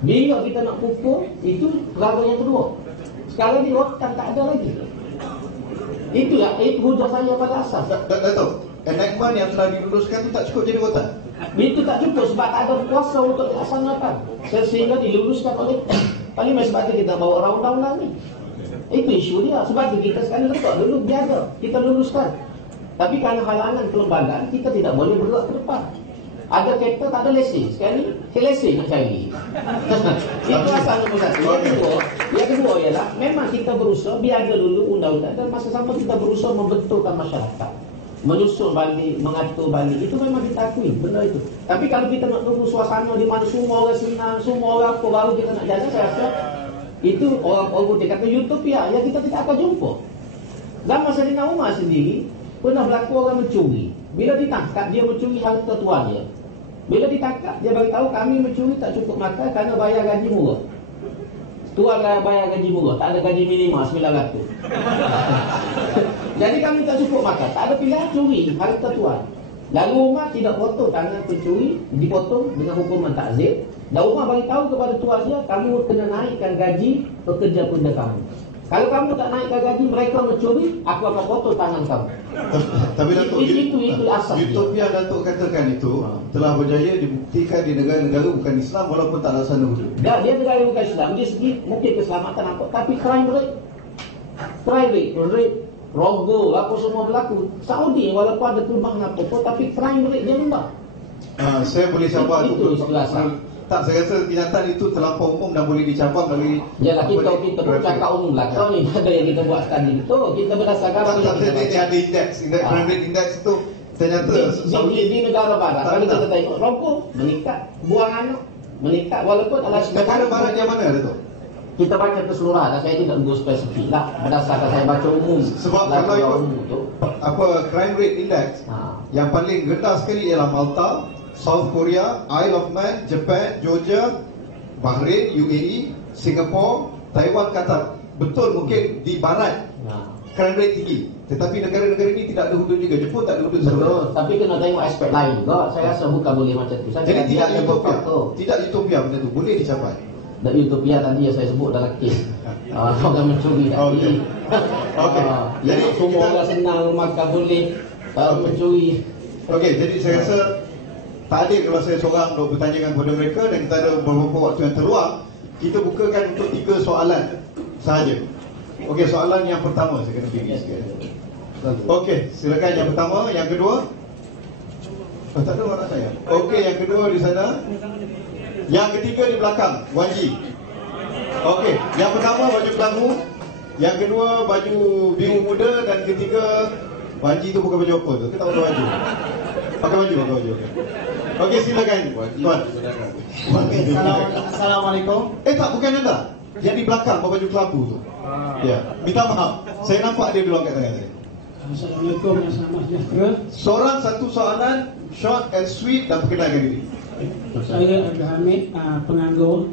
Bila kita nak pukul, itu perkara yang kedua. Sekarang ni rotan tak ada lagi. Itulah hujah saya pada asas. Dato', enactment yang telah diluluskan tu tak cukup jadi rotan? Itu tak cukup sebab tak ada kuasa untuk dilaksanakan. Sehingga diluluskan oleh Parlimen. Sebab itu kita bawa undang-undang ni. Itu isu dia. Sebab itu kita sekarang letak dulu biasa kita luluskan. Tapi kerana halangan kelembagaan, kita tidak boleh bergerak ke depan. Ada kereta tak ada lesen. Sekarang ni lesen nak cari. Itu asal nombor satu. Yang kedua ialah memang kita berusaha biar ada dulu undang-undang, dan masa sama kita berusaha membetulkan masyarakat, menyusun balik, mengatur balik. Itu memang kita akui benda itu. Tapi kalau kita nak tunggu suasana di mana semua orang senang, semua orang apa, baru kita nak jaga, saya rasa itu orang dia kata utopia yang kita tidak akan jumpa. Zaman Saidina Umar sendiri pernah berlaku orang mencuri. Bila ditangkap, dia mencuri harta tuan dia. Bila ditangkap, dia beritahu kami mencuri tak cukup makan kerana bayar gaji murah. Tuan bayar gaji murah, tak ada gaji minimum 900. Jadi kami tak cukup makan, tak ada pilihan, curi harta tuan. Lalu Umar tidak potong tangan pencuri, dipotong dengan hukuman takzir. Dan Umar beritahu kepada tuan dia, kamu kena naikkan gaji pekerja-pekerja kamu. Kalau kamu tak naikkan gaji, mereka mencuri, aku akan potong tangan kamu. Tapi Dato', itu asas utopia Dato' katakan itu telah berjaya dibuktikan di negara-negara bukan Islam walaupun tak laksana hudud. Dia negara bukan Islam, dia segi mungkin keselamatan apa, tapi crime rate, rogo, apa semua berlaku. Saudi walaupun ada kelemahan apa-apa, tapi crime rate dia rendah. Saya boleh cabar itu tak, saya rasa kenyataan itu terlampau umum dan boleh dicabar melalui. Yalah, kita pun cakap umum lah. Kau ni ada yang kita buat sekali betul. Kita berdasarkan dia ada indeks, crime rate index itu ternyata di negara barat. Kalau kita tengok rokok meningkat, buang anak meningkat, walaupun negara barat yang mana tu? Kita baca keseluruhan, saya tidak go spesifik lah. Berdasarkan saya baca umum. Sebab kalau ikut crime rate index, yang paling rendah sekali ialah Malta, South Korea, Isle of Man, Japan, Georgia, Bahrain, UAE, Singapore, Taiwan, Qatar. Betul mungkin di barat crime rate tinggi, tetapi negara-negara ini tidak ada hudud juga. Jepun tak ada hudud. Betul, tapi kena tengok aspek lain juga. Saya rasa bukan boleh macam tu. Jadi tidak utopia benda tu, boleh dicapai. Dan utopia tadi yang saya sebut dalam kes orang mencuri tadi. Jadi semua orang senang maka boleh mencuri. Okey, jadi saya rasa tak adil kalau saya seorang untuk bertanyakan kepada mereka, dan kita ada beberapa waktu yang terluang. Kita bukakan untuk 3 soalan sahaja. Okey, soalan yang pertama saya kena fikir sikit. Okey, silakan yang pertama, yang kedua. Tak ada orang saya. Okey, yang kedua di sana. Yang ketiga di belakang, Wan Ji. Okey, yang pertama baju kelangu, yang kedua baju biru muda, dan ketiga Wan Ji tu bukan baju apa tu? Kita pakai baju. Pakai baju. Okey, silakan tuan. Okey, assalamualaikum. Tak, bukan anda. Yang di belakang baju kelabu tu. Ya, minta maaf. Saya nampak dia dulu angkat tangan saya. Assalamualaikum, selamat sejahtera. Seorang satu soalan, short and sweet, dan perkenalkan diri. Saya Abdul Hamid, penganggur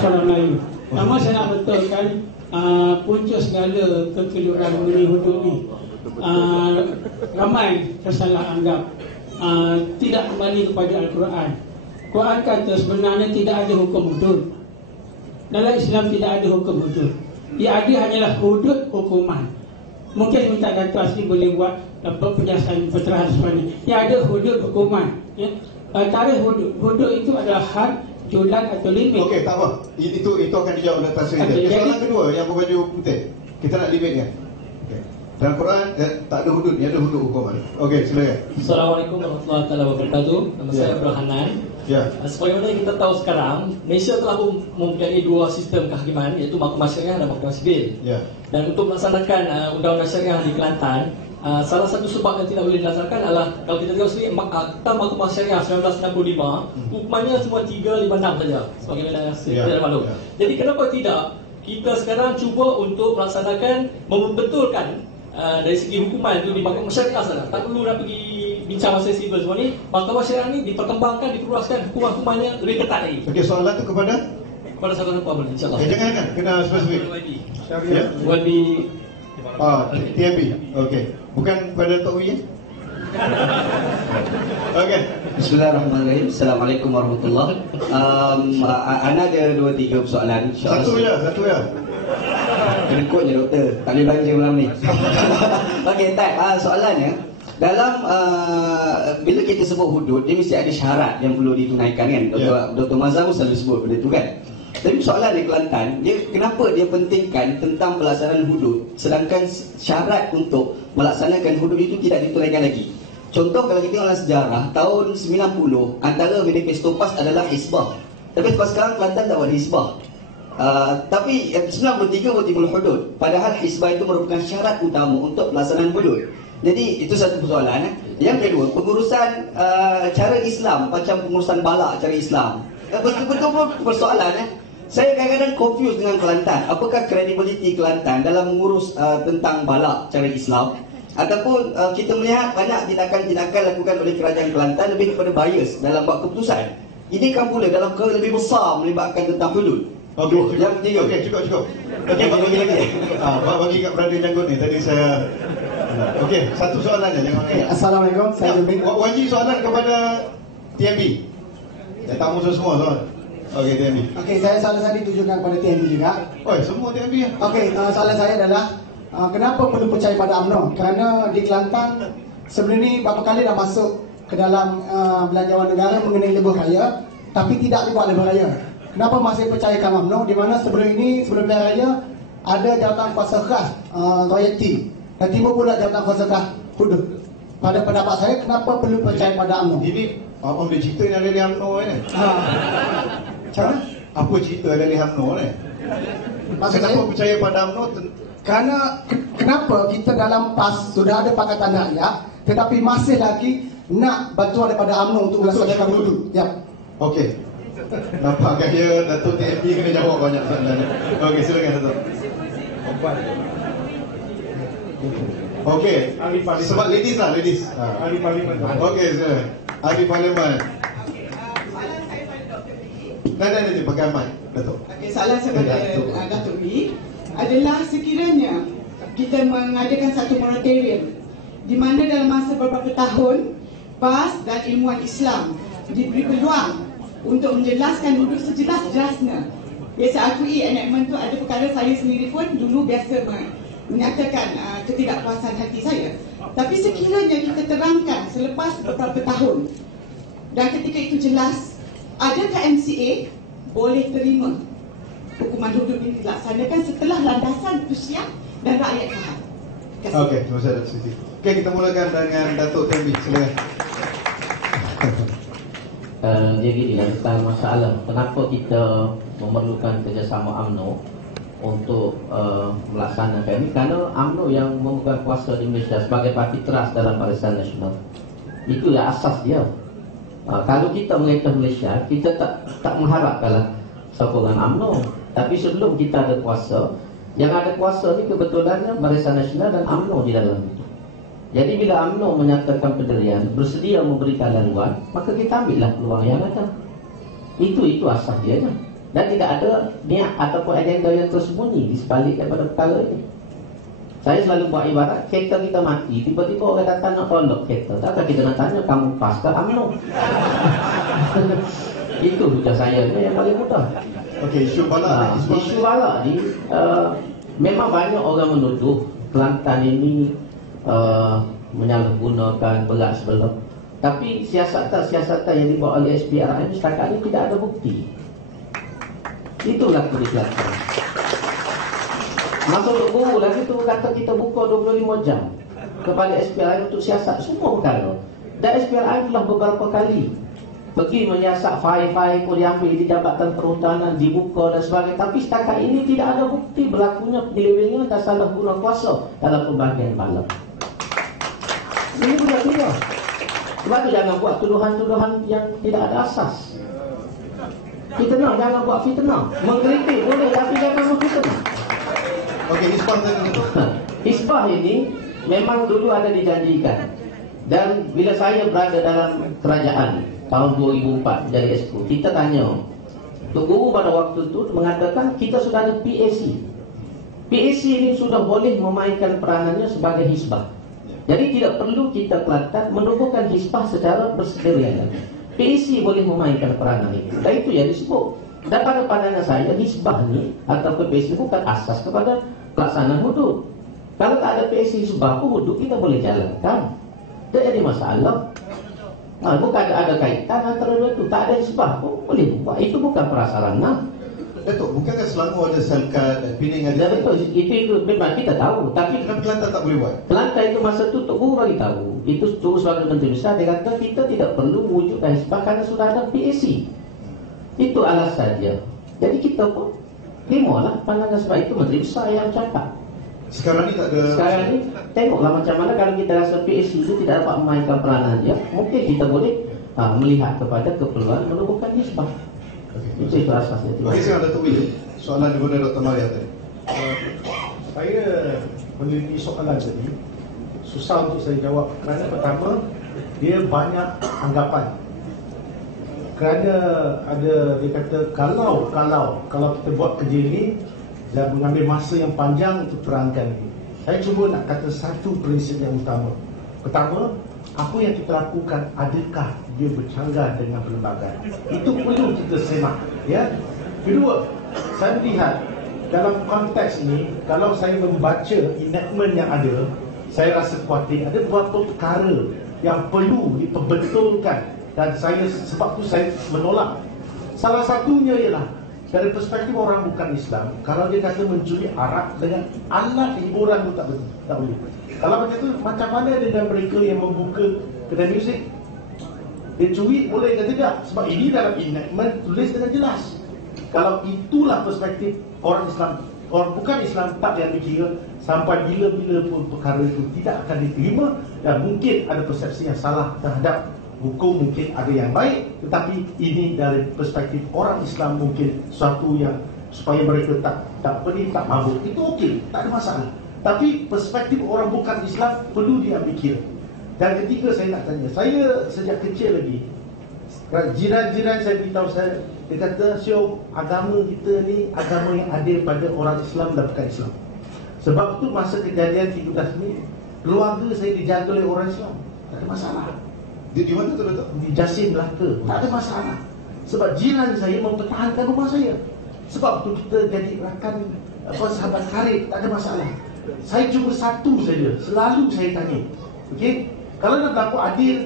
Salam Melayu. Nama saya nak betulkan punca segala kekeliruan mengenai hudud ni. Ramai tersalah anggap, tidak kembali kepada Al-Quran. Quran kata sebenarnya tidak ada hukum hudud. Dalam Islam tidak ada hukum hudud. Yang ada hanyalah hudud hukuman. Mungkin minta Dato' Asri boleh buat penjelasan pencerahan sebenarnya. Yang ada hudud hukuman, ya? tarikh hudud. Hudud itu adalah had, julan atau limit. Okey, tak apa. Itu akan dijawab oleh translator. Okey, Soalan jadi- kedua yang berbaju putih. Kita nak debate kan? Okey. Dalam Quran tak ada hudud, dia ada hudud hukum. Okey, silakan. Assalamualaikum warahmatullahi wabarakatuh. Nama saya Abdul Hanan. Ya. Sebagaimana kita tahu sekarang, Malaysia telah mempunyai dua sistem kehakiman, iaitu Mahkamah Syariah dan Mahkamah Sivil. Ya. Dan untuk melaksanakan undang-undang syariah di Kelantan, salah satu sebab yang tidak boleh dilaksanakan adalah, kalau kita tengok sendiri, Akta Mahkamah Syariah 1965, hukumannya cuma 356 saja, sebagaimana Ya, kita maklum. ya. Jadi kenapa tidak kita sekarang cuba untuk melaksanakan, membetulkan dari segi hukuman itu di Mahkamah Syariah saja. Tak perlu nak pergi bincang masa sivil semua ni. Mahkamah Syariah ni diperkembangkan, diperluaskan, hukuman-hukumannya lebih ketat lagi. Okey, soalan tu kepada Kepada saudara Puan boleh, insyaAllah. jangan kan kena spesifik. Ya. Will be TMB. Okey. Bukan pada Tok Wi. Okey. Bismillahirrahmanirrahim. Assalamualaikum warahmatullahi. Ana ada 2-3 persoalan. Satu ya. Kedekutnya doktor. Tak boleh belanja malam ni. Okey, tak. Soalannya, dalam bila kita sebut hudud, dia mesti ada syarat yang perlu ditunaikan kan. Dr. Mazhar pun selalu sebut benda tu kan. Tapi soalan di Kelantan, kenapa dia pentingkan tentang pelaksanaan hudud, sedangkan syarat untuk melaksanakan hudud itu tidak ditunaikan lagi. Contoh, kalau kita tengok sejarah, tahun 90 antara manifesto PAS adalah Hizbah. Tapi sekarang Kelantan tak ada Hizbah. Tapi 93 baru timbul hudud. Padahal Hizbah itu merupakan syarat utama untuk pelaksanaan hudud. Jadi itu satu persoalan. Yang kedua, pengurusan cara Islam macam pengurusan balak cara Islam. Betul-betul persoalan. Saya kadang-kadang confused dengan Kelantan. Apakah kredibiliti Kelantan dalam mengurus tentang balak cara Islam? Ataupun kita melihat banyak tindakan-tindakan lakukan oleh kerajaan Kelantan lebih kepada bias dalam buat keputusan. Ini kan pula dalam perkara lebih besar melibatkan tentang hudud. Okey, yang ketiga. Okey, cukup. Okey, bagi lagi. Bagi kat Brother Janggut ni tadi saya. Okey, satu soalan je jangan. Assalamualaikum, saya Jubin. Wajib soalan kepada TMB. Tamu semua soalan. Okey, TMB. Okey, saya soalan saya ditujukan kepada TNB juga. Oi, semua TMB. Okey, soalan saya adalah kenapa perlu percaya pada UMNO? Kerana di Kelantan sebelum ni berapa kali dah masuk ke dalam belanjawan negara mengenai lebuh raya, tapi tidak dibuat lebuh raya. Kenapa masih percayakan UMNO di mana sebelum ini, sebelum pilihan raya ada jawatan kuasa khas royalty dan timbul pula jawatan kuasa khas hudud. Pada pendapat saya, kenapa perlu percaya pada UMNO? Ini apa dia cerita yang ada di UMNO ni? Macam mana? Apa cerita dari UMNO ni? Maksud Kenapa saya, percaya pada UMNO? kerana kenapa kita dalam PAS sudah ada Pakatan Rakyat tetapi masih lagi nak bantuan daripada UMNO untuk melaksanakan hudud. Ya. Okey. Nampak gaya Datuk TMB kena jawab banyak soalan ni. Okey, silakan Datuk. Okey. Sebab ladies lah, ladies. Ahli Parlimen. Okey, silakan. Ahli Parlimen. Nanti pakai mic, Datuk. Okey, soalan saya pada Datuk B adalah sekiranya kita mengadakan satu moratorium di mana dalam masa beberapa tahun PAS dan ilmuwan Islam diberi peluang untuk menjelaskan duduk sejelas-jelasnya. Ya, saya akui enactment tu ada perkara saya sendiri pun dulu biasa menyatakan ketidakpuasan hati saya. Tapi sekiranya kita terangkan selepas beberapa tahun dan ketika itu jelas, adakah MCA boleh terima hukuman hudud ini dilaksanakan setelah landasan itu siap dan rakyat faham? Terima kasih. Okey, terima kasih Datuk Siti. Okey, kita mulakan dengan Datuk TMB, silakan. Jadi tentang masalah kenapa kita memerlukan kerjasama UMNO untuk melaksanakan ini, kerana UMNO yang memegang kuasa di Malaysia sebagai parti teras dalam Barisan Nasional. Itu ya asas dia. Kalau kita mengaitkan Malaysia, kita tak mengharapkanlah sokongan UMNO. Tapi sebelum kita ada kuasa, yang ada kuasa ni kebetulannya Barisan Nasional dan UMNO di dalam itu. Jadi bila UMNO menyatakan pendirian, bersedia memberikan laluan, maka kita ambillah peluang yang ada. Itu asas dia. Dan tidak ada niat ataupun agenda yang tersembunyi di sebalik daripada perkara ini. Saya selalu buat ibarat, kereta kita mati, tiba-tiba orang datang nak tolak kereta. Takkan kita nak tanya, kamu PAS ke UMNO? Itu hujah saya ni yang paling mudah. Okey, isu balak. Isu balak ni memang banyak orang menuduh Kelantan ini menyalahgunakan berat sebelah Tapi siasatan yang dibawa oleh SPRM setakat ini tidak ada bukti. Itulah kelihatan. Masuk guru lagi tu kata kita buka 25 jam kepada SPRM untuk siasat semua perkara. Dan SPRM telah beberapa kali pergi menyiasat file-file pun diambil di Jabatan Perhutanan, dibuka dan sebagainya. Tapi setakat ini tidak ada bukti berlakunya penyelewengan dan salah guna kuasa dalam pembagian balap. Ini sudah tidak. Sebab itu jangan buat tuduhan-tuduhan yang tidak ada asas. Fitnah, jangan buat fitnah. Mengkritik boleh tapi jangan memfitnah. Okey, Hisbah tadi betul. Hisbah ini memang dulu ada dijanjikan. Dan bila saya berada dalam kerajaan tahun 2004 jadi SPU, kita tanya, Tok Guru pada waktu itu mengatakan kita sudah ada PAC. PAC ini sudah boleh memainkan peranannya sebagai hisbah. Jadi tidak perlu kita Kelantan menubuhkan hisbah secara bersendirian. PAC boleh memainkan peranan itu. Dan itu yang disebut. Dan pada pandangan saya, hisbah ni atau PAC bukan asas kepada pelaksanaan hudud. Kalau tak ada PAC hisbah pun hudud kita boleh jalankan. Tak ada masalah. Bukan ada kaitan antara dua itu. Tak ada hisbah pun boleh buat. Itu bukan prasarana. Datuk, bukankah Selangor ada Selkat dan Pening ada? Ya betul, itu memang kita tahu. Tapi kenapa Kelantan tak boleh buat? Kelantan itu masa itu Tok Guru bagi tahu. Itu terus sebagai Menteri Besar dia kata kita tidak perlu wujudkan hisbah kerana sudah ada PAC. Itu alasan dia. Jadi kita pun terima lah pandangan sebab itu Menteri Besar yang cakap. Sekarang ni tak ada. Sekarang ni tengoklah macam mana kalau kita rasa PAC itu tidak dapat memainkan peranan dia, mungkin kita boleh melihat kepada keperluan menubuhkan hisbah. Itu asasnya. Okey, sekarang Datuk Wee, soalan daripada Dr. Maria tadi. Saya meneliti soalan tadi susah untuk saya jawab kerana pertama dia banyak anggapan. Kerana ada dia kata kalau kita buat kerja ini dan mengambil masa yang panjang untuk terangkan ini. Saya cuba nak kata satu prinsip yang utama. Pertama, apa yang kita lakukan adakah dia bercanggah dengan perlembagaan? Itu perlu kita semak, ya. Kedua, saya melihat dalam konteks ini kalau saya membaca enactment yang ada, saya rasa khawatir ada beberapa perkara yang perlu diperbetulkan dan sebab tu saya menolak. Salah satunya ialah dari perspektif orang bukan Islam, kalau dia kata mencuri arak dengan alat hiburan tu tak betul, tak boleh. Kalau macam tu, macam mana dengan mereka yang membuka kedai muzik? Dia curi boleh ke tidak? Sebab ini dalam enactment tulis dengan jelas. Kalau itulah perspektif orang Islam, orang bukan Islam tak yang dikira, sampai bila-bila pun perkara itu tidak akan diterima dan mungkin ada persepsi yang salah terhadap hukum, mungkin ada yang baik, tetapi ini dari perspektif orang Islam mungkin suatu yang supaya mereka tak pedih, tak mabuk. Itu okey, tak ada masalah. Tapi perspektif orang bukan Islam perlu diambil kira. Dan ketiga saya nak tanya, saya sejak kecil lagi jiran-jiran saya beritahu saya, dia kata, Syok, agama kita ni agama yang adil pada orang Islam dan bukan Islam. Sebab tu masa kejadian 13 ni, keluarga saya dijaga oleh orang Islam. Tak ada masalah. Di mana tu Datuk? Di Jasin Melaka. Tak ada masalah. Sebab jiran saya mempertahankan rumah saya. Sebab tu kita jadi rakan sahabat karib, tak ada masalah. Saya cuma satu saja, selalu saya tanya, okey, kalau nak berlaku adil,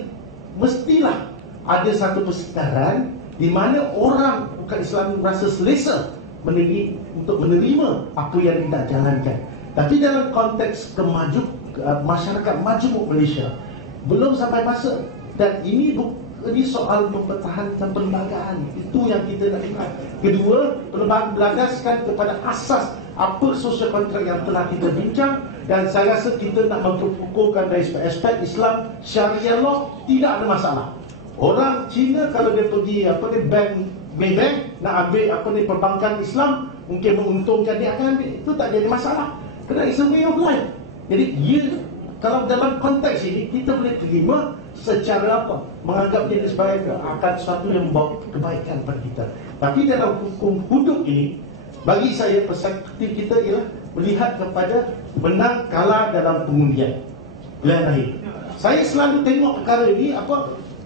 mestilah ada satu persekitaran di mana orang bukan Islam merasa selesa untuk menerima apa yang tidak jalankan. Tapi dalam konteks masyarakat majmuk Malaysia belum sampai masa, dan ini soal mempertahankan perlembagaan. Itu yang kita nak lihat. Kedua, perlembagaan berlandaskan kepada asas apa sosial kontrak yang telah kita bincang, dan saya rasa kita nak memperkukuhkan dari aspek Islam Syariah law tidak ada masalah. Orang Cina kalau dia pergi bank nak ambil perbankan Islam, mungkin menguntungkan dia akan ambil, itu tak jadi masalah. Kerana it's a way of life. Jadi kalau dalam konteks ini kita boleh terima secara menganggap dia sebagai akan sesuatu yang membawa kebaikan pada kita. Tapi dalam hukum hudud ini, bagi saya perspektif kita ialah melihat kepada menang kalah dalam pengundian pilihan akhir. Saya selalu tengok perkara ini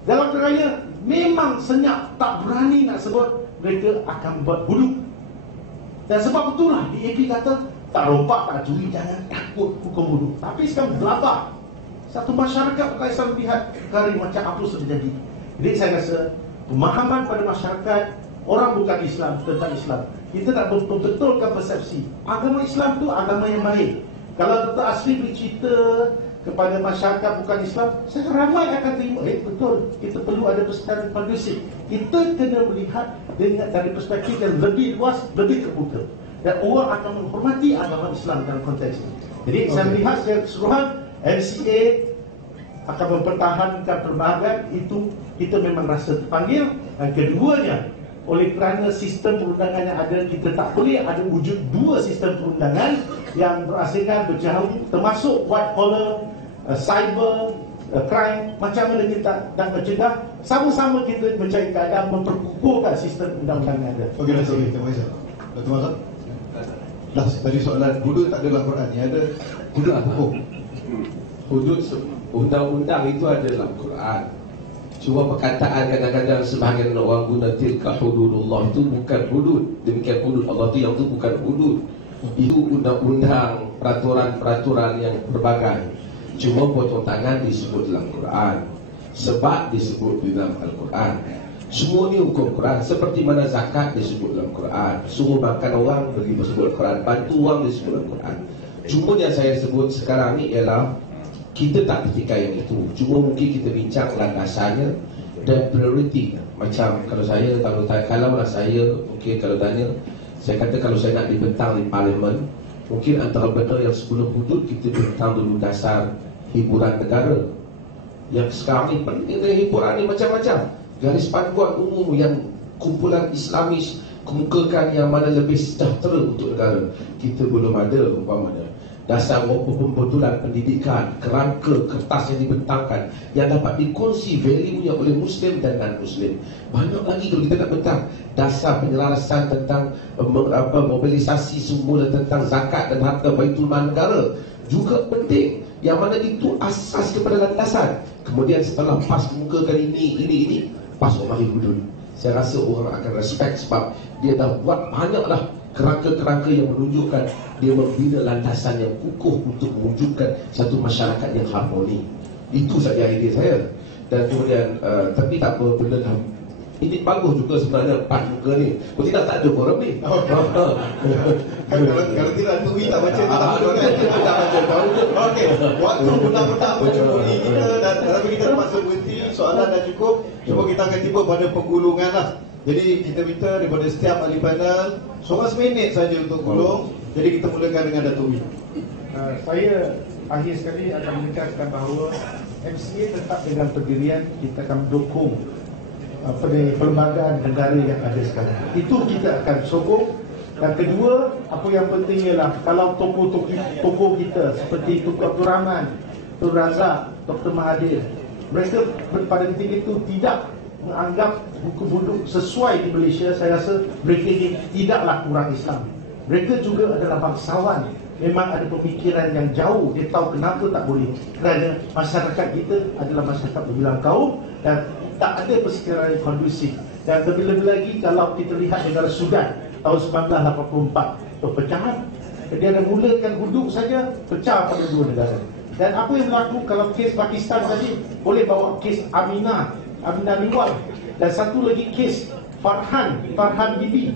dalam keraya memang senyap, tak berani nak sebut mereka akan buat hudud. Dan sebab itulah DAP kata tak rompak, tak curi, jangan takut hukum hudud. Tapi sekarang berlabak. satu masyarakat bukan Islam lihat perkara macam apa sudah jadi. Jadi saya rasa pemahaman pada masyarakat orang bukan Islam tentang Islam, kita nak betulkan persepsi agama Islam tu agama yang baik. Kalau Dr. Asri bercerita kepada masyarakat bukan Islam, saya ramai akan terima, betul, kita perlu ada persekitaran kondusif. Kita kena melihat dengan dari perspektif yang lebih luas, lebih terbuka, dan orang akan menghormati agama Islam dalam konteks ini. Jadi saya melihat secara keseluruhan MCA akan mempertahankan perlembagaan itu, kita memang rasa terpanggil. Dan keduanya, oleh kerana sistem perundangan yang ada, kita tak boleh ada wujud dua sistem perundangan yang berasingkan berjauh, termasuk white collar, cyber crime. Macam mana kita nak mencegah? Sama-sama kita mencari keadaan memperkukuhkan sistem undang-undang yang ada. Okey, terima kasih. Dr. Mazhar. Dah tadi soalan hudud tak ada dalam Quran, ni ada hudud hukum. Hudud undang-undang itu ada dalam Quran. Cuma perkataan kadang-kadang sebahagian orang guna tilka hududullah, itu bukan hudud. Demikian hudud Allah tu yang tu bukan hudud. Itu undang-undang, peraturan-peraturan yang berbagai. Cuma potong tangan disebut dalam Quran, sebab disebut di dalam Al-Quran. Semua ni hukum Quran. Seperti mana zakat disebut dalam Quran, suruh makan orang beri disebut Quran, bantu orang disebut dalam Quran. Cuma yang saya sebut sekarang ni ialah kita tak ketika yang itu. Cuma mungkin kita bincang landasannya dan prioriti. Macam kalau kalaulah saya mungkin kalau tanya, saya kata kalau saya nak dibentang di parlimen, mungkin antara benda yang sebelum hudud kita bentang dulu dasar hiburan negara. Yang sekarang ni penting hiburan ni macam-macam. Garis panduan umum yang kumpulan Islamis kemukakan yang mana lebih sejahtera untuk negara, kita belum ada umpamanya. Dasar pembetulan pendidikan, kerangka kertas yang dibentangkan yang dapat dikongsi value-nya oleh Muslim dan non-Muslim. Banyak lagi kalau kita nak bentang. Dasar penyelarasan tentang mobilisasi semula tentang zakat dan harta baitul mal negara juga penting, yang mana itu asas kepada landasan. Kemudian setelah PAS kemukakan ini PAS Mahir Hudud, saya rasa orang akan respect sebab dia dah buat banyaklah kerangka-kerangka yang menunjukkan dia membina landasan yang kukuh untuk mewujudkan satu masyarakat yang harmoni. Itu saja idea saya. Dan kemudian tapi tak apa, benda dah ini bagus juga sebenarnya PAS muka ni. Kalau tidak tak ada forum ni. Kalau tidak TUI tak baca, tak baca. Okey, waktu benar-benar mencuri kita dan tapi kita terpaksa berhenti. Soalan dah cukup. Cuma kita akan tiba pada penggulungan lah. Jadi kita minta daripada setiap ahli panel seorang seminit saja untuk gulung. Jadi kita mulakan dengan Datuk Wee. Saya akhir sekali akan menekankan bahawa MCA tetap dengan pendirian kita akan mendukung perlembagaan negara yang ada sekarang. Itu kita akan sokong. Dan kedua, apa yang penting ialah kalau tokoh kita seperti Tunku Abdul Rahman, Tun Razak, Dr. Mahathir, mereka pada ketika itu tidak menganggap hukum hudud sesuai di Malaysia, saya rasa mereka ini tidaklah kurang Islam. Mereka juga adalah bangsawan, memang ada pemikiran yang jauh. Dia tahu kenapa tak boleh, kerana masyarakat kita adalah masyarakat berbilang kaum dan tak ada persekitaran yang kondusif. Dan lebih-lebih lagi kalau kita lihat negara Sudan tahun 1984, perpecahan. Dia ada mulakan hudud saja, pecah pada dua negara. Dan apa yang berlaku kalau kes Pakistan tadi, boleh bawa kes Aminah Niwal, dan satu lagi kes Farhan Bibi.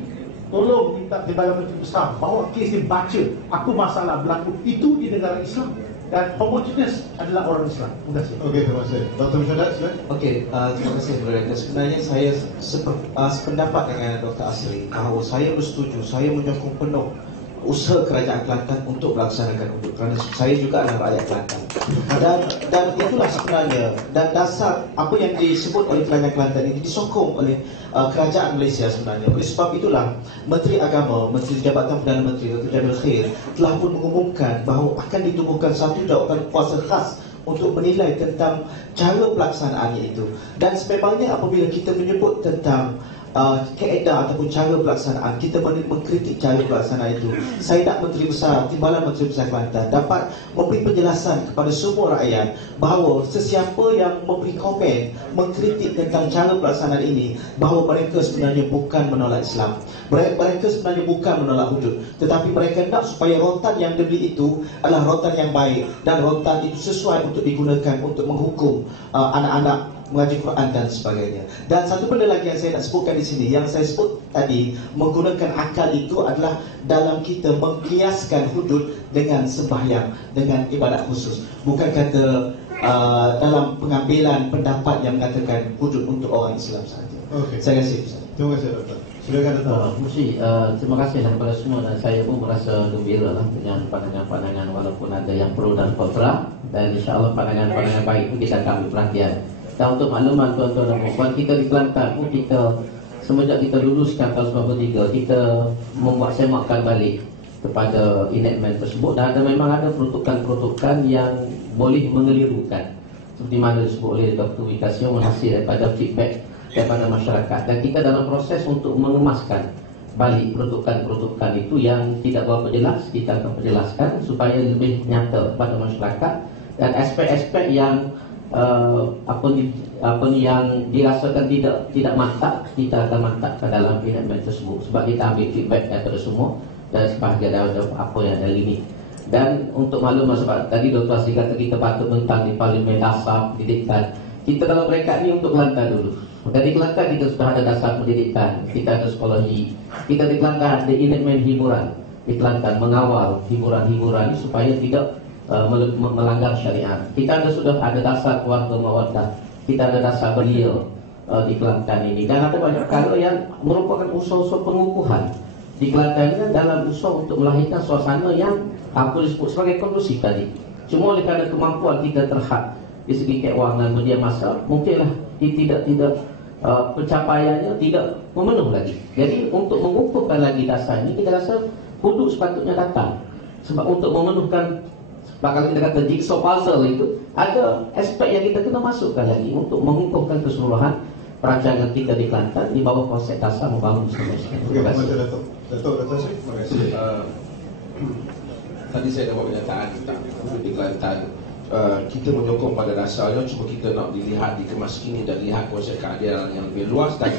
Tolong minta Timbalan Menteri Besar bawa kes dia, baca apa masalah berlaku itu di negara Islam, dan homogeneous adalah orang Islam. Terima kasih. Okey, terima kasih. Dr. Musyadat, silakan. Okey, terima kasih Moderator. Sebenarnya saya sependapat dengan Dr. Asri bahawa saya bersetuju, saya menyokong penuh usaha Kerajaan Kelantan untuk melaksanakan hudud, kerana saya juga adalah rakyat Kelantan. Dan itulah sebenarnya, dan dasar apa yang disebut oleh Kerajaan Kelantan ini disokong oleh Kerajaan Malaysia sebenarnya. Oleh sebab itulah Menteri Agama, Menteri Jabatan Perdana Menteri Dr. Jamil Khair telah pun mengumumkan bahawa akan ditubuhkan satu jawatan kuasa khas untuk menilai tentang cara pelaksanaannya itu. Dan sememangnya apabila kita menyebut tentang kaedah ataupun cara pelaksanaan, kita mengkritik cara pelaksanaan itu. Saya nak Menteri Besar, Timbalan Menteri Besar Kelantan dapat memberi penjelasan kepada semua rakyat bahawa sesiapa yang memberi komen, mengkritik tentang cara pelaksanaan ini, bahawa mereka sebenarnya bukan menolak Islam, mereka sebenarnya bukan menolak hudud, tetapi mereka nak supaya rotan yang dibeli itu adalah rotan yang baik, dan rotan itu sesuai untuk digunakan untuk menghukum anak-anak mengaji Quran dan sebagainya. Dan satu benda lagi yang saya nak sebutkan di sini, yang saya sebut tadi, menggunakan akal itu adalah dalam kita mengkiaskan hudud dengan sembahyang, dengan ibadat khusus. Bukan kata dalam pengambilan pendapat yang mengatakan hudud untuk orang Islam sahaja. Okey. Saya kasih. Terima kasih Doktor. Silakan Doktor. Terima kasih kepada semua, dan saya pun merasa gembira lah dengan pandangan-pandangan walaupun ada yang pro dan kontra, dan insya-Allah pandangan-pandangan baik itu kita akan ambil perhatian. Dan untuk makluman tuan-tuan dan puan, kita di Kelantan pun semenjak kita luluskan tahun 93, kita membuat semakan balik kepada enactment tersebut, dan memang ada peruntukan-peruntukan yang boleh mengelirukan, seperti mana disebut oleh Dr. Wikasio, hasil daripada feedback daripada masyarakat, dan kita dalam proses untuk mengemaskan balik peruntukan-peruntukan itu yang tidak berapa jelas. Kita akan perjelaskan supaya lebih nyata kepada masyarakat, dan aspek-aspek yang yang dirasakan tidak mantap, kita akan mantapkan dalam enactment tersebut, sebab kita ambil feedback daripada semua dan sebahagian daripada apa yang ada limit. Dan untuk maklum, sebab tadi Dr. Asri kata kita patut bentang di Parlimen dasar pendidikan, kita dalam mereka ni untuk Kelantan dulu. Dari Kelantan kita sudah ada dasar pendidikan, kita ada psikologi, kita di Kelantan ada enactment hiburan di Kelantan, mengawal hiburan-hiburan ini supaya tidak melanggar syariat. Kita sudah ada dasar keluarga mawaddah, kita ada dasar belia di Kelantan ini, dan ada banyak perkara yang merupakan usaha-usaha pengukuhan di Kelantan ini dalam usaha untuk melahirkan suasana yang boleh disebut sebagai kondusif tadi. Cuma oleh kerana kemampuan kita terhad di segi keuangan media massa, mungkinlah tidak pencapaiannya tidak memenuh lagi. Jadi untuk mengukuhkan lagi dasar ini, kita rasa hudud sepatutnya datang, sebab untuk memenuhkan, kalau kita kata jigsaw puzzle itu, ada aspek yang kita kena masukkan lagi untuk mengukuhkan keseluruhan perancangan kita di Kelantan di bawah konsep dasar membangun Islam. Terima kasih Datuk Sri. Terima kasih. Tadi saya dapat pernyataan tentang hudud di Kelantan. Kita menyokong pada dasarnya, cuma kita nak dilihat di kemaskini dan lihat konsep keadilan yang lebih luas dan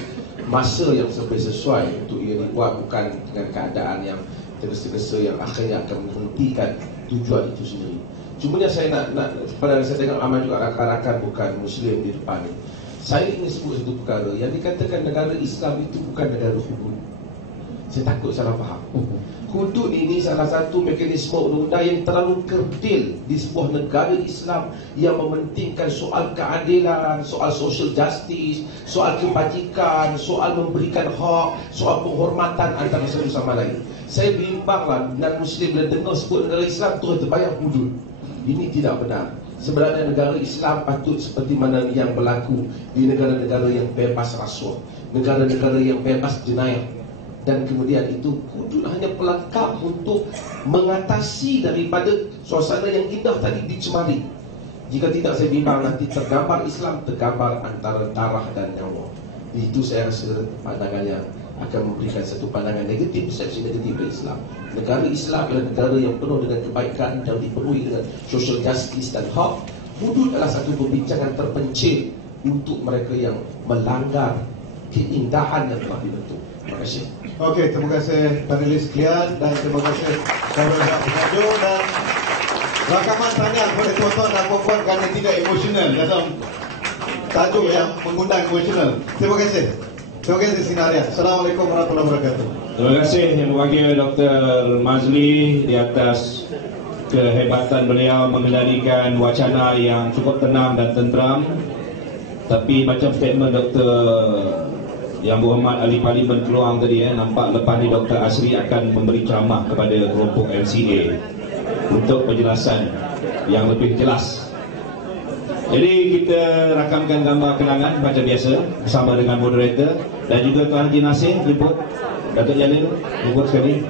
masa yang lebih sesuai untuk ia dibuat, bukan dengan keadaan yang tergesa-gesa yang akhirnya akan menghentikan tujuan itu sendiri. Cumanya saya nak pada saya tengok ramai juga rakan-rakan bukan Muslim di depan ni. Saya ingin sebut satu perkara yang dikatakan negara Islam itu bukan negara hudud. Saya takut salah faham. Hudud ini salah satu mekanisme undang-undang yang terlalu kerdil di sebuah negara Islam yang mementingkan soal keadilan, soal social justice, soal kebajikan, soal memberikan hak, soal penghormatan antara satu sama lain. Saya bimbanglah dan Muslim bila dengar sebut negara Islam terus terbayang hudud. Ini tidak benar. Sebenarnya negara Islam patut seperti mana yang berlaku di negara-negara yang bebas rasuah, negara-negara yang bebas jenayah. Dan kemudian itu hudud hanya pelengkap untuk mengatasi daripada suasana yang indah tadi dicemari. Jika tidak, saya bimbang nanti tergambar Islam, tergambar antara darah dan nyawa. Itu saya rasa pandangan yang akan memberikan satu pandangan negatif, persepsi negatif dari Islam. Negara Islam adalah negara yang penuh dengan kebaikan dan dipenuhi dengan social justice dan hak. Hudud adalah satu perbincangan terpencil untuk mereka yang melanggar keindahan yang telah dibentuk. Terima kasih. Okey, terima kasih panelis sekalian dan terima kasih kepada pengajar dan rakaman tahniah kepada tuan-tuan dan puan-puan kerana tidak emosional dalam tajuk yang mengundang emosional. Terima kasih. Terima kasih Sinaria. Assalamualaikum warahmatullahi wabarakatuh. Terima kasih Yang Berbahagia Dr. Mazli di atas kehebatan beliau mengendalikan wacana yang cukup tenang dan tenteram. Tapi macam statement Dr. Yang Berhormat Ahli Parlimen Keluang tadi, nampak lepas ni Dr. Asri akan memberi ceramah kepada kelompok MCA untuk penjelasan yang lebih jelas. Jadi kita rakamkan gambar kenangan macam biasa bersama dengan moderator dan juga Tuan Haji Nasir jemput Datuk Jalil jemput sekali.